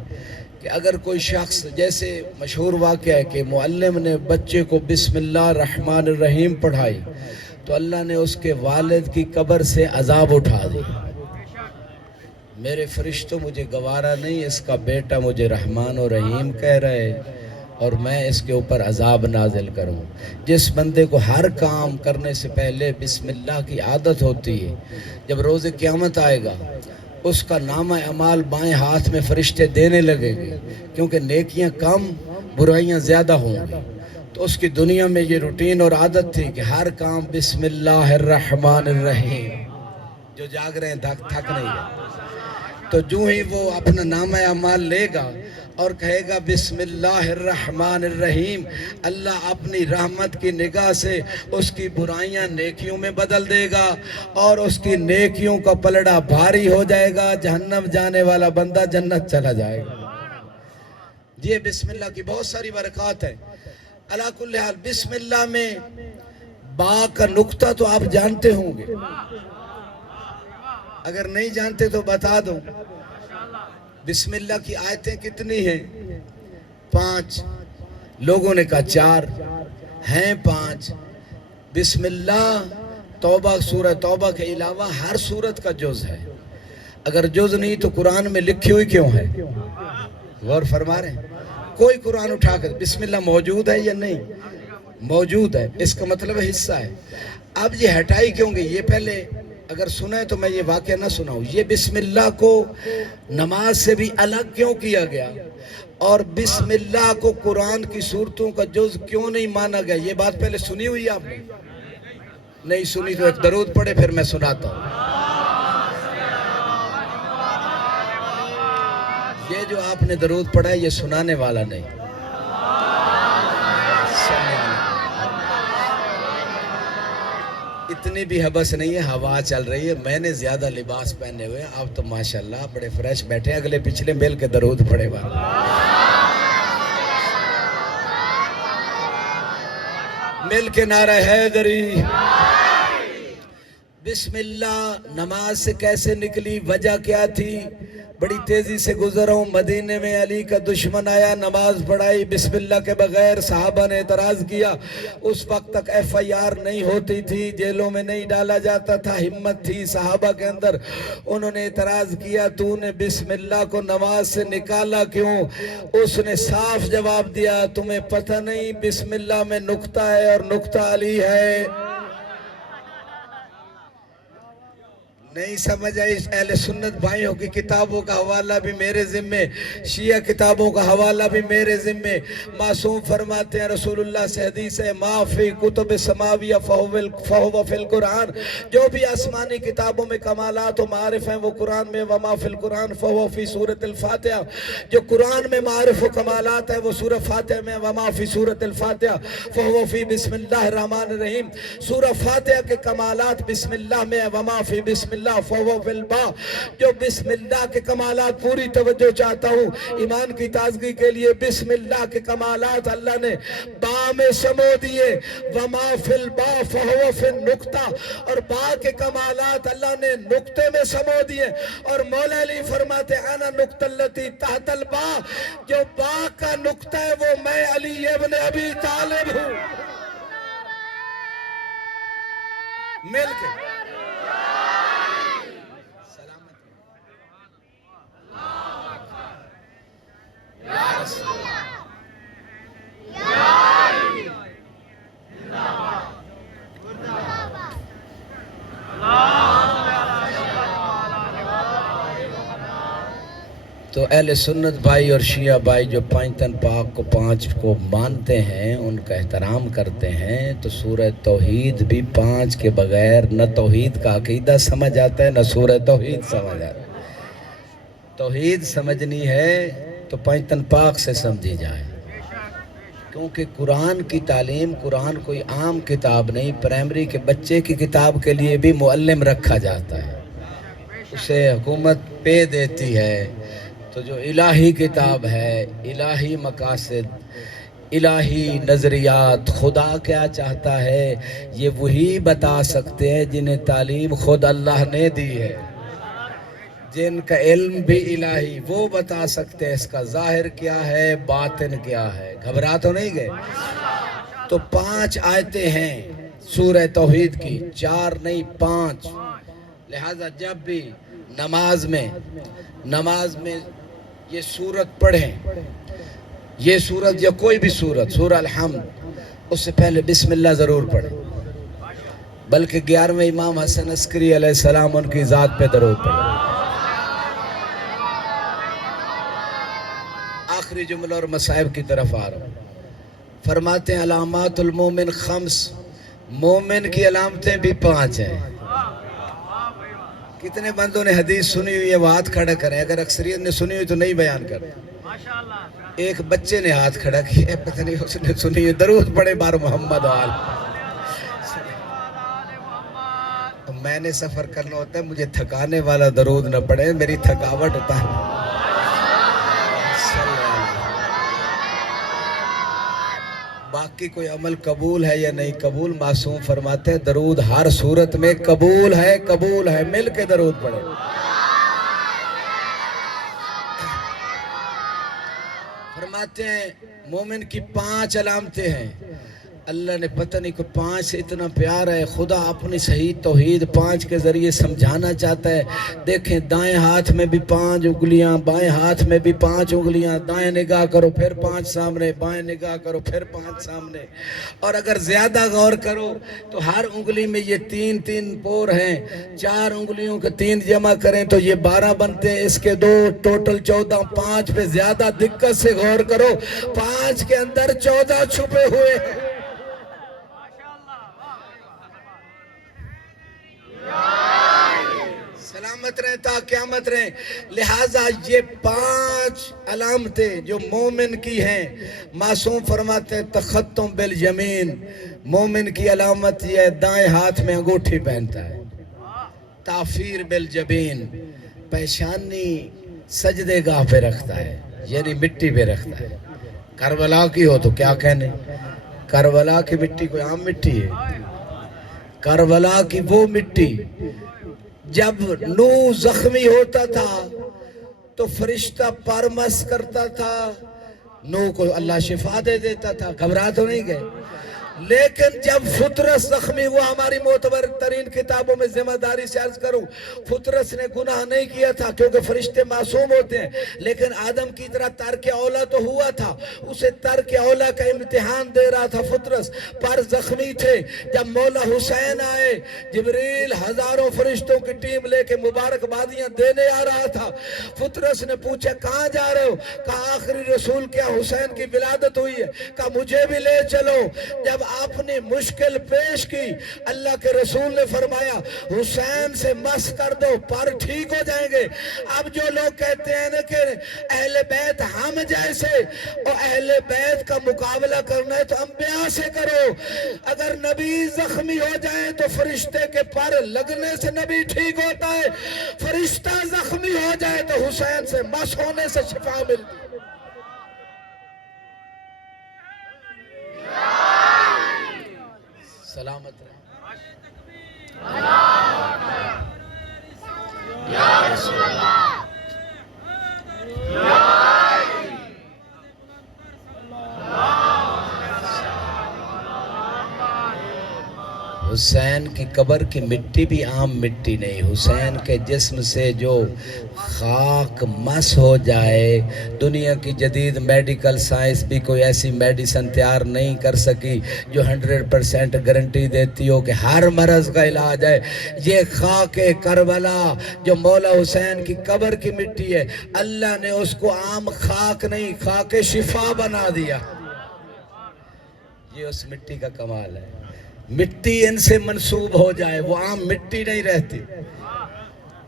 کہ اگر کوئی شخص، جیسے مشہور واقعہ ہے کہ معلم نے بچے کو بسم اللہ الرحمن الرحیم پڑھائی تو اللہ نے اس کے والد کی قبر سے عذاب اٹھا دی. میرے فرشتوں مجھے گوارا نہیں، اس کا بیٹا مجھے رحمان و رحیم کہہ رہے اور میں اس کے اوپر عذاب نازل کروں. جس بندے کو ہر کام کرنے سے پہلے بسم اللہ کی عادت ہوتی ہے، جب روز قیامت آئے گا اس کا نامہ اعمال بائیں ہاتھ میں فرشتے دینے لگیں گے، کیونکہ نیکیاں کم برائیاں زیادہ ہوں گی. تو اس کی دنیا میں یہ روٹین اور عادت تھی کہ ہر کام بسم اللہ الرحمن الرحیم. جو جاگ رہے ہیں تھک نہیں ہے، تو جو ہی وہ اپنا نامہ اعمال لے گا اور کہے گا بسم اللہ الرحمن الرحیم، اللہ اپنی رحمت کی نگاہ سے اس کی برائیاں نیکیوں میں بدل دے گا اور اس کی نیکیوں کا پلڑا بھاری ہو جائے گا. جہنم جانے والا بندہ جنت چلا جائے گا. یہ بسم اللہ کی بہت ساری برکات ہے. علا کل حال بسم اللہ میں با کا نقطہ تو آپ جانتے ہوں گے، اگر نہیں جانتے تو بتا دوں. بسم اللہ کی آیتیں کتنی ہیں؟ 5. لوگوں نے کہا 4 ہیں. 5. بسم اللہ توبہ، سورہ توبہ کے علاوہ ہر سورت کا جز ہے. اگر جز نہیں تو قرآن میں لکھی ہوئی کیوں ہے؟ غور فرما رہے ہیں؟ کوئی قرآن اٹھا کر بسم اللہ موجود ہے یا نہیں؟ موجود ہے، اس کا مطلب حصہ ہے. اب یہ ہٹائی کیوں گئی؟ یہ پہلے اگر سنیں تو میں یہ واقعہ نہ سناؤں. یہ بسم اللہ کو نماز سے بھی الگ کیوں کیا گیا اور بسم اللہ کو قرآن کی صورتوں کا جز کیوں نہیں مانا گیا؟ یہ بات پہلے سنی ہوئی آپ نے؟ نہیں سنی تو ایک درود پڑھے پھر میں سناتا ہوں. یہ جو آپ نے درود پڑھا ہے یہ سنانے والا نہیں. اتنی بھی حبس نہیں ہے، ہوا چل رہی ہے. میں نے زیادہ لباس پہنے ہوئے، آپ تو ماشاءاللہ بڑے فریش بیٹھے. اگلے پچھلے مل کے درود پڑھے والا. مل کے نعرہ حیدری. بسم اللہ نماز سے کیسے نکلی؟ وجہ کیا تھی؟ بڑی تیزی سے گزر ہوں. مدینے میں علی کا دشمن آیا، نماز پڑھائی بسم اللہ کے بغیر. صحابہ نے اعتراض کیا. اس وقت تک FIR نہیں ہوتی تھی، جیلوں میں نہیں ڈالا جاتا تھا. ہمت تھی صحابہ کے اندر. انہوں نے اعتراض کیا تو نے بسم اللہ کو نماز سے نکالا کیوں؟ اس نے صاف جواب دیا تمہیں پتہ نہیں بسم اللہ میں نقطہ ہے اور نقطہ علی ہے. نہیں سمجھ آئی؟ اہل سنت بھائیوں کی کتابوں کا حوالہ بھی میرے ذمے، شیعہ کتابوں کا حوالہ بھی میرے ذمے. معصوم فرماتے ہیں، رسول اللہ سے حدیث ہے، ما فی کتب سماویہ فہو فی القرآن. جو بھی آسمانی کتابوں میں کمالات و معارف ہیں وہ قرآن میں. وما فی القرآن فہو فی سورۃ الفاتحہ. جو قرآن میں معارف و کمالات ہیں وہ سورہ فاتحہ میں. وما فی سورۃ الفاتحہ فہو فی بسم اللہ الرحمن الرحیم. سورہ فاتحہ کے کمالات بسم اللہ میں. وما فی بسم اللہ اللہ فہو فی البا، جو بسم اللہ کے کمالات پوری توجہ چاہتا ہوں ایمان کی تازگی کے لیے، بسم اللہ کے کمالات اللہ نے با میں سمو دیے، وما فی البا فہو فی النقطہ، اور با کے کمالات اللہ نے نقطے میں سمو دیے، اور مولا علی فرماتے انا نقطہ اللتی تحت البا، جو با کا نقطہ ہے وہ میں علی ابن ابی طالب ہوں۔ مل کے تو اہل سنت بھائی اور شیعہ بھائی جو پانچ پاک کو پانچ کو مانتے ہیں، ان کا احترام کرتے ہیں، تو سورہ توحید بھی پانچ کے بغیر نہ توحید کا عقیدہ سمجھ آتا ہے نہ سورہ توحید سمجھ آتا ہے۔ توحید سمجھنی ہے تو پانچ پاک سے سمجھی جائے، کیونکہ قرآن کی تعلیم، قرآن کوئی عام کتاب نہیں، پرائمری کے بچے کی کتاب کے لیے بھی معلم رکھا جاتا ہے، اسے حکومت پے دیتی ہے۔ تو جو الہی کتاب ہے، الہی مقاصد، الہی نظریات، خدا کیا چاہتا ہے، یہ وہی بتا سکتے ہیں جنہیں تعلیم خود اللہ نے دی ہے، جن کا علم بھی الہی، وہ بتا سکتے ہیں اس کا ظاہر کیا ہے، باطن کیا ہے۔ گھبرا تو نہیں گئے؟ تو پانچ آیتیں ہیں سورہ توحید کی، چار نہیں پانچ، لہذا جب بھی نماز میں یہ سورت پڑھیں، یہ سورت یا کوئی بھی سورت، سورہ الحمد، اس سے پہلے بسم اللہ ضرور پڑھیں، بلکہ 11ویں امام حسن عسکری علیہ السلام ان کی ذات پہ درود پڑھیں۔ آخری جملہ اور مصائب کی طرف آ رہا ہوں۔ فرماتے ہیں علامات المومن خمس، مومن کی علامتیں بھی پانچ ہیں۔ کتنے بندوں نے حدیث سنی ہوئی ہے وہ ہاتھ کھڑا کریں، اگر اکثریت نے سنی ہوئی تو نہیں بیان کریں۔ ایک بچے نے ہاتھ کھڑا کیا ہے، پتہ نہیں اس نے سنی ہے، درود پڑھے بار محمد آل۔ میں نے سفر کرنا ہوتا ہے، مجھے تھکانے والا درود نہ پڑھے، میری تھکاوٹ ہوتا ہے۔ باقی کوئی عمل قبول ہے یا نہیں قبول، معصوم فرماتے ہیں درود ہر صورت میں قبول ہے، مل کے درود پڑھے۔ فرماتے ہیں مومن کی پانچ علامتیں ہیں، اللہ نے پتہ نہیں کوئی پانچ سے اتنا پیار ہے، خدا اپنی صحیح توحید پانچ کے ذریعے سمجھانا چاہتا ہے۔ دیکھیں دائیں ہاتھ میں بھی 5 انگلیاں، بائیں ہاتھ میں بھی 5 انگلیاں، دائیں نگاہ کرو پھر 5 سامنے، بائیں نگاہ کرو پھر 5 سامنے، اور اگر زیادہ غور کرو تو ہر انگلی میں یہ 3 پور ہیں، 4 انگلیوں کے 3 جمع کریں تو یہ 12 بنتے ہیں، اس کے 2 ٹوٹل 14، 5 پہ زیادہ دقت سے غور کرو، 5 کے اندر 14 چھپے ہوئے ہیں۔ سلامت رہیں تا قیامت رہیں۔ لہٰذا یہ 5 علامتیں جو مومن کی ہیں، معصوم فرماتے ہیں تختم بالیمین، مومن کی علامت یہ ہے دائیں ہاتھ میں انگوٹھی پہنتا ہے، تعفیر بالجبین، پیشانی سجدے گاہ پہ رکھتا ہے، یعنی مٹی پہ رکھتا ہے۔ کربلا کی ہو تو کیا کہنے، کربلا کی مٹی کوئی عام مٹی ہے، کربلا کی وہ مٹی، جب نوح زخمی ہوتا تھا تو فرشتہ پرمس کرتا تھا، نوح کو اللہ شفا دے دیتا تھا، گھبرا تو نہیں گئے۔ لیکن جب فطرس زخمی ہوا، ہماری معتبر ترین کتابوں میں ذمہ داری سے عرض کروں، فطرس نے گناہ نہیں کیا تھا کیونکہ فرشتے معصوم ہوتے ہیں، لیکن آدم کی طرح ترک اولا تو ہوا تھا، اسے ترک اولا کا امتحان دے رہا تھا فطرس، پر زخمی تھے۔ جب مولا حسین آئے، جبریل ہزاروں فرشتوں کی ٹیم لے کے مبارکبادیاں دینے آ رہا تھا، فطرس نے پوچھا کہاں جا رہے ہو؟ کہا آخری رسول کیا حسین کی ولادت ہوئی ہے، کہا مجھے بھی لے چلو۔ جب آپ نے مشکل پیش کی اللہ کے رسول نے فرمایا حسین سے مس کر دو پر ٹھیک ہو جائیں گے۔ اب جو لوگ کہتے ہیں نا کہ اہل بیت ہم جیسے، اور اہل بیت کا مقابلہ کرنا ہے تو انبیاء سے کرو۔ اگر نبی زخمی ہو جائیں تو فرشتے کے پر لگنے سے نبی ٹھیک ہوتا ہے، فرشتہ زخمی ہو جائے تو حسین سے مس ہونے سے شفا ملتی۔ سلامت رہے۔ حسین کی قبر کی مٹی بھی عام مٹی نہیں، حسین کے جسم سے جو خاک مس ہو جائے، دنیا کی جدید میڈیکل سائنس بھی کوئی ایسی میڈیسن تیار نہیں کر سکی جو 100% گارنٹی دیتی ہو کہ ہر مرض کا علاج ہے۔ یہ خاک کربلا جو مولا حسین کی قبر کی مٹی ہے، اللہ نے اس کو عام خاک نہیں، خاک شفا بنا دیا۔ یہ اس مٹی کا کمال ہے۔ مٹی ان سے منسوب ہو جائے وہ عام مٹی نہیں رہتی۔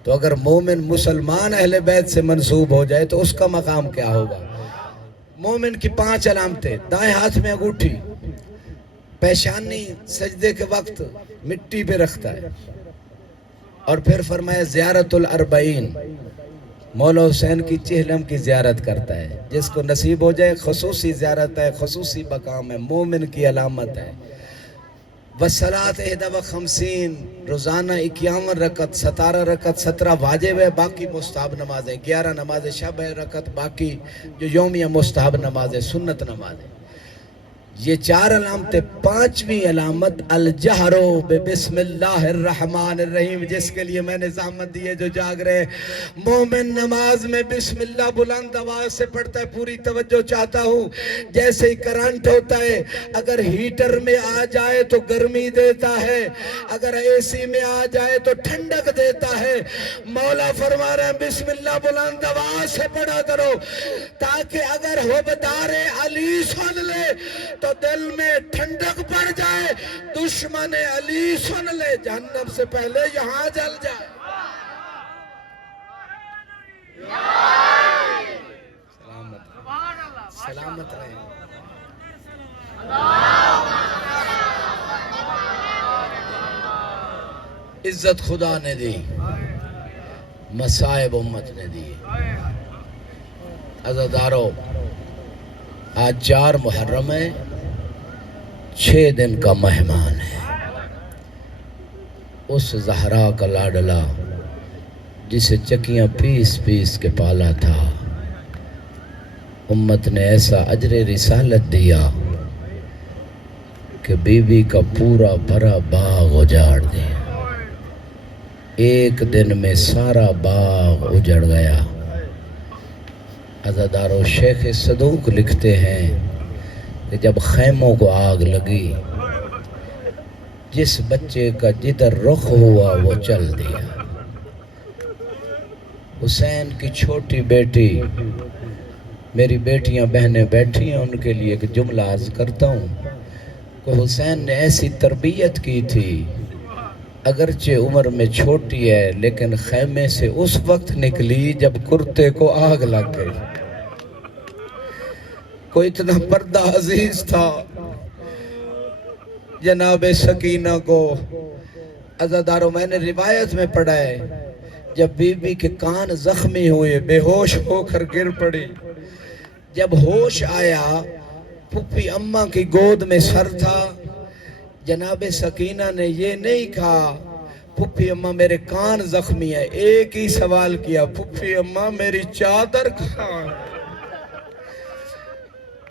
تو اگر مومن مسلمان اہل بیت سے منسوب ہو جائے تو اس کا مقام کیا ہوگا؟ مومن کی 5 علامتیں: دائیں ہاتھ میں انگوٹھی، پیشانی سجدے کے وقت مٹی پہ رکھتا ہے، اور پھر فرمایا زیارت الاربعین، مولا حسین کی چہلم کی زیارت کرتا ہے۔ جس کو نصیب ہو جائے خصوصی زیارت ہے، خصوصی مقام ہے، مومن کی علامت ہے۔ وصلاۃ 51، روزانہ 51 رکعت، 17 رکعت 17 واجب ہے، باقی مستحب نمازیں، 11 نماز شب ہے رکعت، باقی جو یومیہ مستحب نمازیں سنت نمازیں۔ یہ 4 علامتیں۔ 5ویں علامت الجہر بسم اللہ الرحمن الرحیم، جس کے لیے میں نے زحمت دی ہے جو جاگ رہے۔ مومن نماز میں بسم اللہ بلند آواز سے پڑھتا ہے، پوری توجہ چاہتا ہوں۔ جیسے ہی کرنٹ ہوتا ہے، اگر ہیٹر میں آ جائے تو گرمی دیتا ہے، اگر اے سی میں آ جائے تو ٹھنڈک دیتا ہے۔ مولا فرما رہے ہیں بسم اللہ بلند آواز سے پڑھا کرو، تاکہ اگر حبدار علی سن لے تو دل میں ٹھنڈک پڑ جائے، دشمن علی سن لے جہنم سے پہلے یہاں جل جائے۔ سلامت رہے۔ عزت خدا نے دی، مصائب امت نے دی۔ عزادارو، آج 4 محرم ہے، 6 دن کا مہمان ہے۔ اس زہرا کا لاڈلا جسے چکیاں پیس پیس کے پالا تھا، امت نے ایسا اجر رسالت دیا کہ بی بی کا پورا بھرا باغ اجاڑ دیا۔ ایک دن میں سارا باغ اجڑ گیا۔ عزادارو، شیخ صدوق لکھتے ہیں کہ جب خیموں کو آگ لگی، جس بچے کا جدھر رخ ہوا وہ چل دیا۔ حسین کی چھوٹی بیٹی، میری بیٹیاں بہنیں بیٹھی ہیں، ان کے لیے ایک جملہ عرض کرتا ہوں کہ حسین نے ایسی تربیت کی تھی، اگرچہ عمر میں چھوٹی ہے لیکن خیمے سے اس وقت نکلی جب کرتے کو آگ لگ گئی۔ کوئی اتنا پردہ عزیز تھا جناب سکینہ کو۔ عزادارو، میں نے روایت میں پڑھا ہے جب بی بی کے کان زخمی ہوئے، بے ہوش ہو کر گر پڑی، جب ہوش آیا پھپھی اماں کی گود میں سر تھا۔ جناب سکینہ نے یہ نہیں کہا پھپھی اماں میرے کان زخمی ہے، ایک ہی سوال کیا، پھپھی اماں میری چادر کہاں ہے؟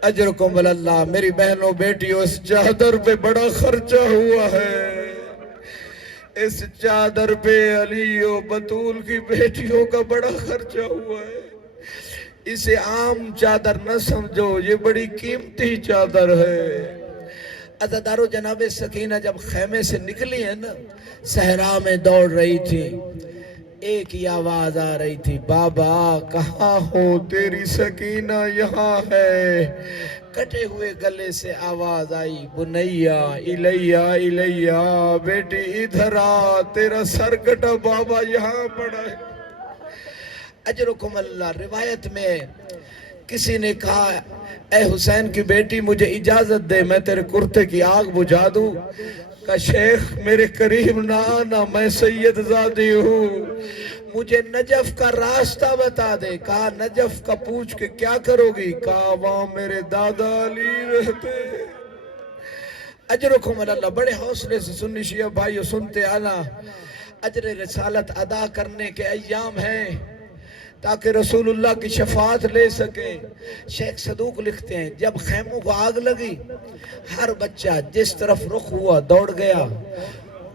اجرکم اللہ، میری بہنوں بیٹیوں، اس چادر پہ بڑا خرچہ ہوا ہے، اس چادر پہ علی و بطول کی بیٹیوں کا بڑا خرچہ ہوا ہے۔ اسے عام چادر نہ سمجھو، یہ بڑی قیمتی چادر ہے۔ عزادارو، جناب سکینہ جب خیمے سے نکلی ہے نا، صحرا میں دوڑ رہی تھی، ایک ہی آواز آ رہی تھی، بابا کہاں ہو؟ تیری سکینہ یہاں ہے۔ کٹے ہوئے گلے سے آواز آئی، بنیا الیہ الیہ، بیٹی ادھر آ، تیرا سر کٹا بابا یہاں پڑا ہے۔ اجرکم اللہ۔ روایت میں کسی نے کہا، اے حسین کی بیٹی مجھے اجازت دے میں تیرے کرتے کی آگ بجھا دوں۔ کہا شیخ میرے قریب نہ آنا، میں سید زادی ہوں، مجھے نجف کا راستہ بتا دے۔ کہا نجف کا پوچھ کے کیا کرو گی؟ کہا وہاں میرے دادا علی رہتے۔ اجرکم اللہ۔ بڑے حوصلے سے سنی شیعہ بھائیو سنتے آنا، اجر رسالت ادا کرنے کے ایام ہیں تاکہ رسول اللہ کی شفاعت لے سکیں۔ شیخ صدوق لکھتے ہیں جب خیموں کو آگ لگی، ہر بچہ جس طرف رخ ہوا دوڑ گیا۔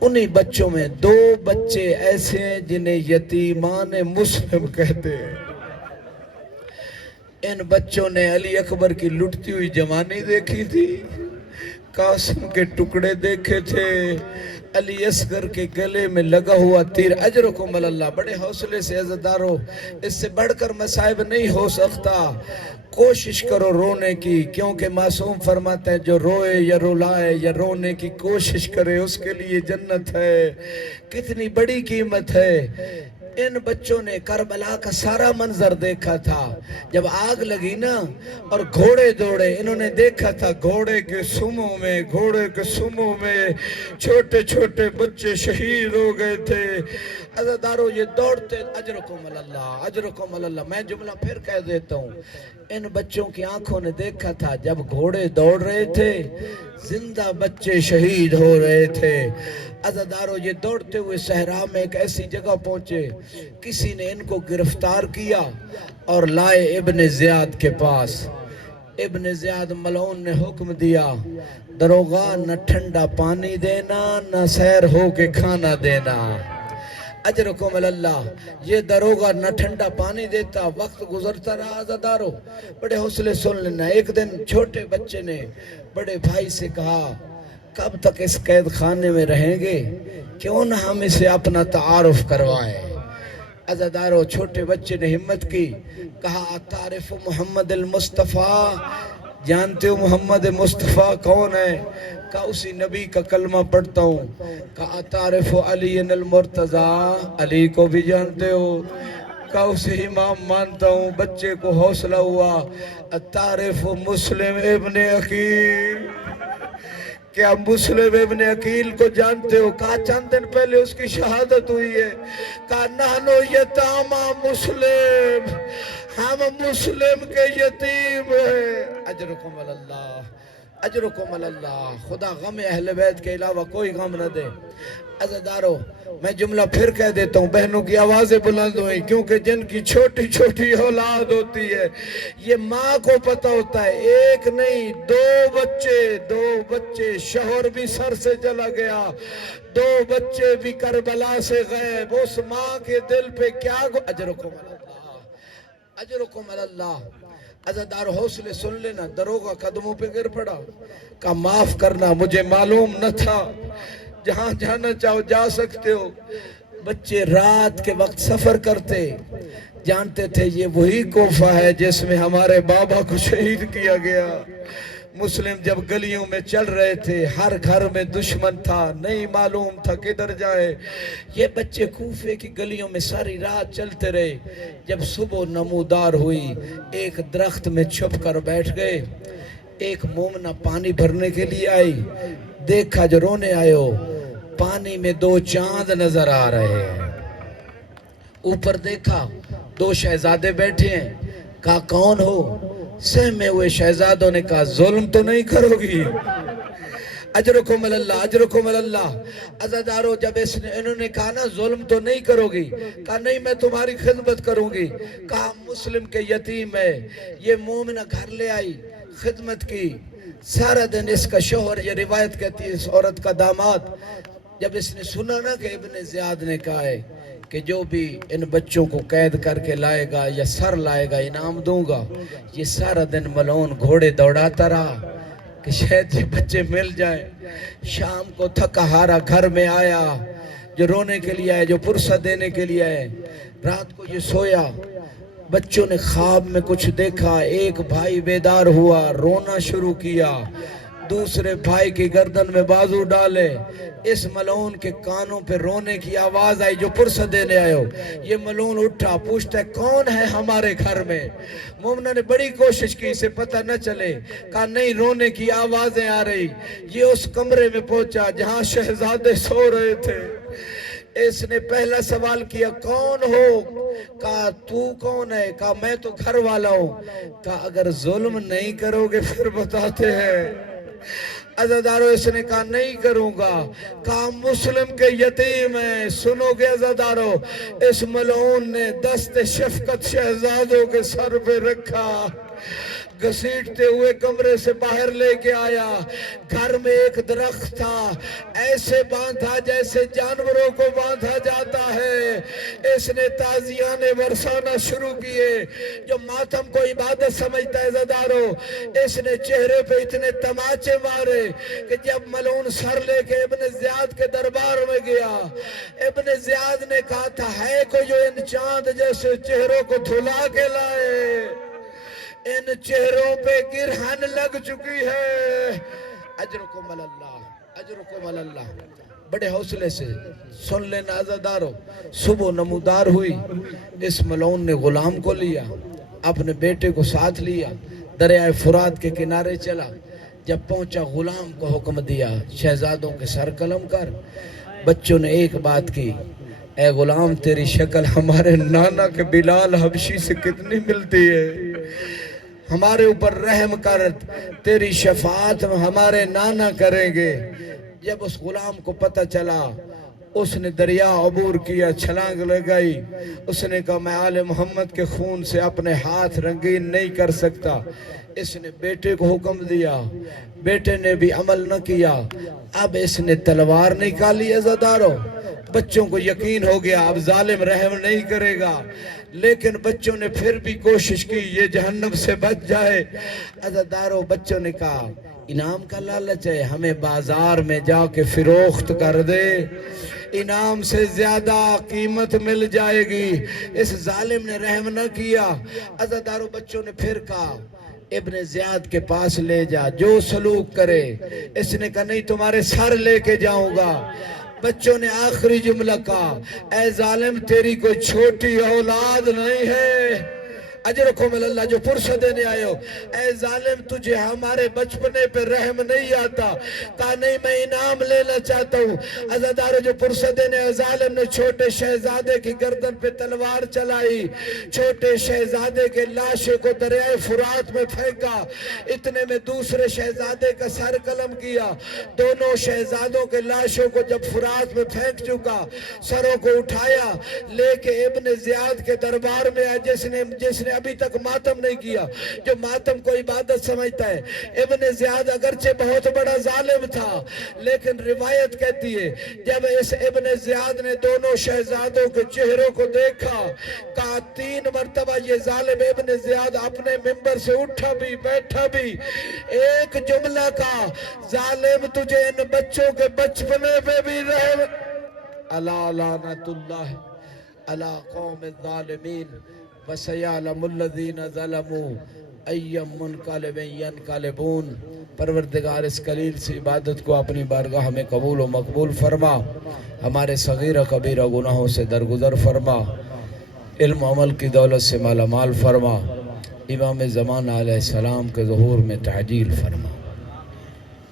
انہی بچوں میں 2 بچے ایسے ہیں جنہیں یتیمان مسلم کہتے ہیں۔ ان بچوں نے علی اکبر کی لٹتی ہوئی جوانی دیکھی تھی، قاسم کے ٹکڑے دیکھے تھے، علی اصغر کے گلے میں لگا ہوا تیر۔ اجرکم اللہ۔ بڑے حوصلے سے عزتدارو، اس سے بڑھ کر مصائب نہیں ہو سکتا۔ کوشش کرو رونے کی، کیونکہ معصوم فرماتے ہیں جو روئے یا رلائے یا رونے کی کوشش کرے اس کے لیے جنت ہے۔ کتنی بڑی قیمت ہے۔ ان بچوں نے کربلا کا سارا منظر دیکھا تھا۔ جب آگ لگی نا اور گھوڑے دوڑے، انہوں نے دیکھا تھا گھوڑے کے سموں میں چھوٹے چھوٹے بچے شہید ہو گئے تھے۔ عزیزدارو یہ دوڑتے، اجرکم اللہ۔ میں جملہ پھر کہہ دیتا ہوں، ان بچوں کی آنکھوں نے دیکھا تھا جب گھوڑے دوڑ رہے تھے، زندہ بچے شہید ہو رہے تھے۔ عزیزدارو یہ دوڑتے ہوئے صحرا میں ایک ایسی جگہ پہنچے، کسی نے ان کو گرفتار کیا اور لائے ابن زیاد کے پاس۔ ابن زیاد ملعون نے حکم دیا، دروغہ نہ ٹھنڈا پانی دینا نہ سیر ہو کے کھانا دینا۔ اجرکم اللہ۔ یہ دروغہ نہ ٹھنڈا پانی دیتا، وقت گزرتا رہا۔ عزیزدارو بڑے حوصلے سن لینا، ایک دن چھوٹے بچے نے بڑے بھائی سے کہا کب تک اس قید خانے میں رہیں گے، کیوں نہ ہم اسے اپنا تعارف کروائیں۔ عزیزدارو چھوٹے بچے نے ہمت کی، کہا تعارف محمد المصطفیٰ، جانتے ہو محمد مصطفیٰ کون ہے؟ کہا اسی نبی کا کلمہ پڑھتا ہوں۔ کہا تعارف علی المرتضیٰ، علی کو بھی جانتے ہو؟ کہا اسے امام مانتا ہوں۔ بچے کو حوصلہ ہوا، تعارف مسلم ابن عقیل، کیا مسلم ابن عقیل کو جانتے ہو؟ کہا چند دن پہلے اس کی شہادت ہوئی ہے۔ کہا نحنو یتاما مسلم، ہم مسلم کے یتیم ہیں۔ اجرکم اللہ، اجرکم اللہ۔ خدا غم اہل بیت کے علاوہ کوئی غم نہ دے۔ عزیزدارو میں جملہ پھر کہہ دیتا ہوں، بہنوں کی آوازیں بلند ہوئیں، کیونکہ جن کی چھوٹی چھوٹی اولاد ہوتی ہے یہ ماں کو پتہ ہوتا ہے، ایک نہیں 2 بچے، شوہر بھی سر سے چلا گیا، 2 بچے بھی کربلا سے غائب، اس ماں کے دل پہ کیا اجرکم اللہ، اجرکم اللہ۔ عزیزدار حوصلے سن لینا، دروغہ قدموں پہ گر پڑا، کہا معاف کرنا مجھے معلوم نہ تھا، جہاں جانا چاہو جا سکتے ہو۔ بچے رات کے وقت سفر کرتے، جانتے تھے یہ وہی کوفہ ہے جس میں ہمارے بابا کو شہید کیا گیا۔ مسلم جب گلیوں میں چل رہے تھے، ہر گھر میں دشمن تھا، نہیں معلوم تھا کدھر جائے۔ یہ بچے کوفے کی گلیوں میں ساری رات چلتے رہے۔ جب صبح نمودار ہوئی، ایک درخت میں چھپ کر بیٹھ گئے۔ ایک مومنہ پانی بھرنے کے لیے آئی، دیکھا جو رونے آئے ہو، پانی میں 2 چاند نظر آ رہے ہیں۔ اوپر دیکھا 2 شہزادے بیٹھے ہیں، کہا کون ہو؟ سہمے ہوئے شہزادوں نے کہا ظلم تو نہیں کرو گی؟ اجرکم اللہ، اجرکم اللہ۔ عزیزدارو جب انہوں نے کہا نا ظلم تو نہیں کرو گی، کہا نہیں میں تمہاری خدمت کروں گی۔ کہا مسلم کے یتیم ہے، یہ مومنہ گھر لے آئی، خدمت کی، سارا دن اس کا شوہر، یہ روایت کہتی ہے اس عورت کا داماد، جب اس نے سنا نا کہ ابن زیاد نے کہا ہے کہ جو بھی ان بچوں کو قید کر کے لائے گا یا سر لائے گا انعام دوں گا، یہ سارا دن ملعون گھوڑے دوڑاتا رہا کہ شاید یہ بچے مل جائیں۔ شام کو تھکا ہارا گھر میں آیا، جو رونے کے لیے آئے، جو فرصت دینے کے لیے آئے۔ رات کو یہ سویا، بچوں نے خواب میں کچھ دیکھا، ایک بھائی بیدار ہوا، رونا شروع کیا، دوسرے بھائی کی گردن میں بازو ڈالے۔ اس ملعون کے کانوں پہ رونے کی آواز آئی، جو فرصت دینے آئے ہو۔ یہ ملعون اٹھا، پوچھتا ہے کون ہے ہمارے گھر میں؟ مومنہ نے بڑی کوشش کی اسے پتہ نہ چلے، کہا نہیں، رونے کی آوازیں آ رہی۔ یہ اس کمرے میں پہنچا جہاں شہزادے سو رہے تھے۔ اس نے پہلا سوال کیا، کون ہو؟ کہا تو کون ہے؟ کہا میں تو گھر والا ہوں۔ کہا اگر ظلم نہیں کرو گے پھر بتاتے ہیں۔ عزادارو، اس نے کہا نہیں کروں گا۔ کہا مسلم کے یتیم ہیں، سنو گے عزادارو؟ اس ملعون نے دست شفقت شہزادوں کے سر پہ رکھا، گھسیٹتے ہوئے کمرے سے باہر لے کے آیا۔ گھر میں ایک درخت تھا، ایسے باندھا جیسے جانوروں کو باندھا جاتا ہے۔ اس نے تازیانے برسانا شروع کیے۔ جو ماتم کو عبادت سمجھتا ہے عزادارو، اس نے چہرے پہ اتنے تماچے مارے کہ جب ملعون سر لے کے ابن زیاد کے دربار میں گیا، ابن زیاد نے کہا تھا ہے کوئی جو ان چاند جیسے چہروں کو دھلا کے لائے؟ ان چہروں پہ گرہن لگ چکی ہے۔ اجرکم اللہ، اجرکم اللہ۔ بڑے حوصلے سے سن لینا عزادارو، صبح نمودار ہوئی، اس ملعون نے غلام کو لیا، اپنے بیٹے کو ساتھ لیا، دریائے فرات کے کنارے چلا۔ جب پہنچا غلام کو حکم دیا شہزادوں کے سر قلم کر۔ بچوں نے ایک بات کی، اے غلام تیری شکل ہمارے نانا کے بلال حبشی سے کتنی ملتی ہے، ہمارے اوپر رحم کر، تیری شفاعت ہمارے نانا کریں گے۔ جب اس غلام کو پتہ چلا، اس نے دریا عبور کیا، چھلانگ لگائی۔ اس نے کہا میں آل محمد کے خون سے اپنے ہاتھ رنگین نہیں کر سکتا۔ اس نے بیٹے کو حکم دیا، بیٹے نے بھی عمل نہ کیا۔ اب اس نے تلوار نکالی عزادارو۔ بچوں کو یقین ہو گیا اب ظالم رحم نہیں کرے گا، لیکن بچوں نے پھر بھی کوشش کی یہ جہنم سے بچ جائے۔ عزادارو، بچوں نے کہا انعام کا لالچ ہے، ہمیں بازار میں جا کے فروخت کر دے، انعام سے زیادہ قیمت مل جائے گی۔ اس ظالم نے رحم نہ کیا۔ عزادارو، بچوں نے پھر کہا ابن زیاد کے پاس لے جا، جو سلوک کرے۔ اس نے کہا نہیں، تمہارے سر لے کے جاؤں گا۔ بچوں نے آخری جملہ کہا اے ظالم تیری کوئی چھوٹی اولاد نہیں ہے۔ اجرکم اللہ، جو فرصت دینے آئے ہو، اے ظالم تجھے ہمارے بچپنے پہ رحم نہیں آتا؟ کہا نہیں، میں انعام لینا چاہتا ہوں۔ عزادارو، جو فرصت دینے آئے، ظالم نے چھوٹے شہزادے کی گردن پہ تلوار چلائی، چھوٹے شہزادے کے لاشے کو دریائے فرات میں پھینکا۔ اتنے میں دوسرے شہزادے کا سر قلم کیا۔ دونوں شہزادوں کے لاشوں کو جب فرات میں پھینک چکا، سروں کو اٹھایا، لے کے ابن زیاد کے دربار میں آیا، جس نے ابھی تک ماتم نہیں کیا، جو ماتم کو عبادت سمجھتا ہے۔ ابن زیاد اگرچہ بہت بڑا ظالم تھا، لیکن روایت کہتی ہے جب اس ابن زیاد نے دونوں شہزادوں کے چہروں کو دیکھا، کہا 3 مرتبہ یہ ظالم ابن زیاد اپنے ممبر سے اٹھا بھی بیٹھا بھی ایک جملہ کا، ظالم تجھے ان بچوں کے بچپنے پہ بھی رحم۔ الا لعنت اللہ علی قوم الظالمین وَسَيَعْلَمُ الَّذِينَ ظَلَمُوا أَيَّ مُنْقَلِبٍ يَنْقَلِبُونَ۔ پروردگار اس قلیل سی عبادت کو اپنی بارگاہ میں قبول و مقبول فرما، ہمارے صغیرہ کبیرہ گناہوں سے درگزر فرما، علم و عمل کی دولت سے مالا مال فرما، امام زمان علیہ السلام کے ظہور میں تعجیل فرما،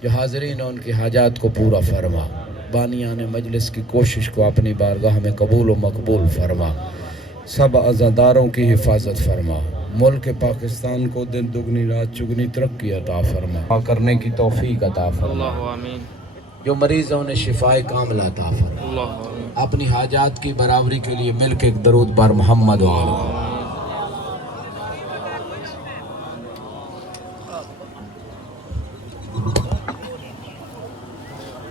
جو حاضرین ہیں ان کی حاجات کو پورا فرما، بانیان مجلس کی کوشش کو اپنی بارگاہ میں قبول و مقبول فرما، سب عزاداروں کی حفاظت فرما، ملک پاکستان کو دن دگنی رات چگنی ترقی عطا فرما، کرنے کی توفیق عطا فرما، جو مریض ہیں انہیں شفاء کاملہ عطا فرما، اپنی حاجات کی برابری کے لیے مل کے ایک درود بر محمد و آلہ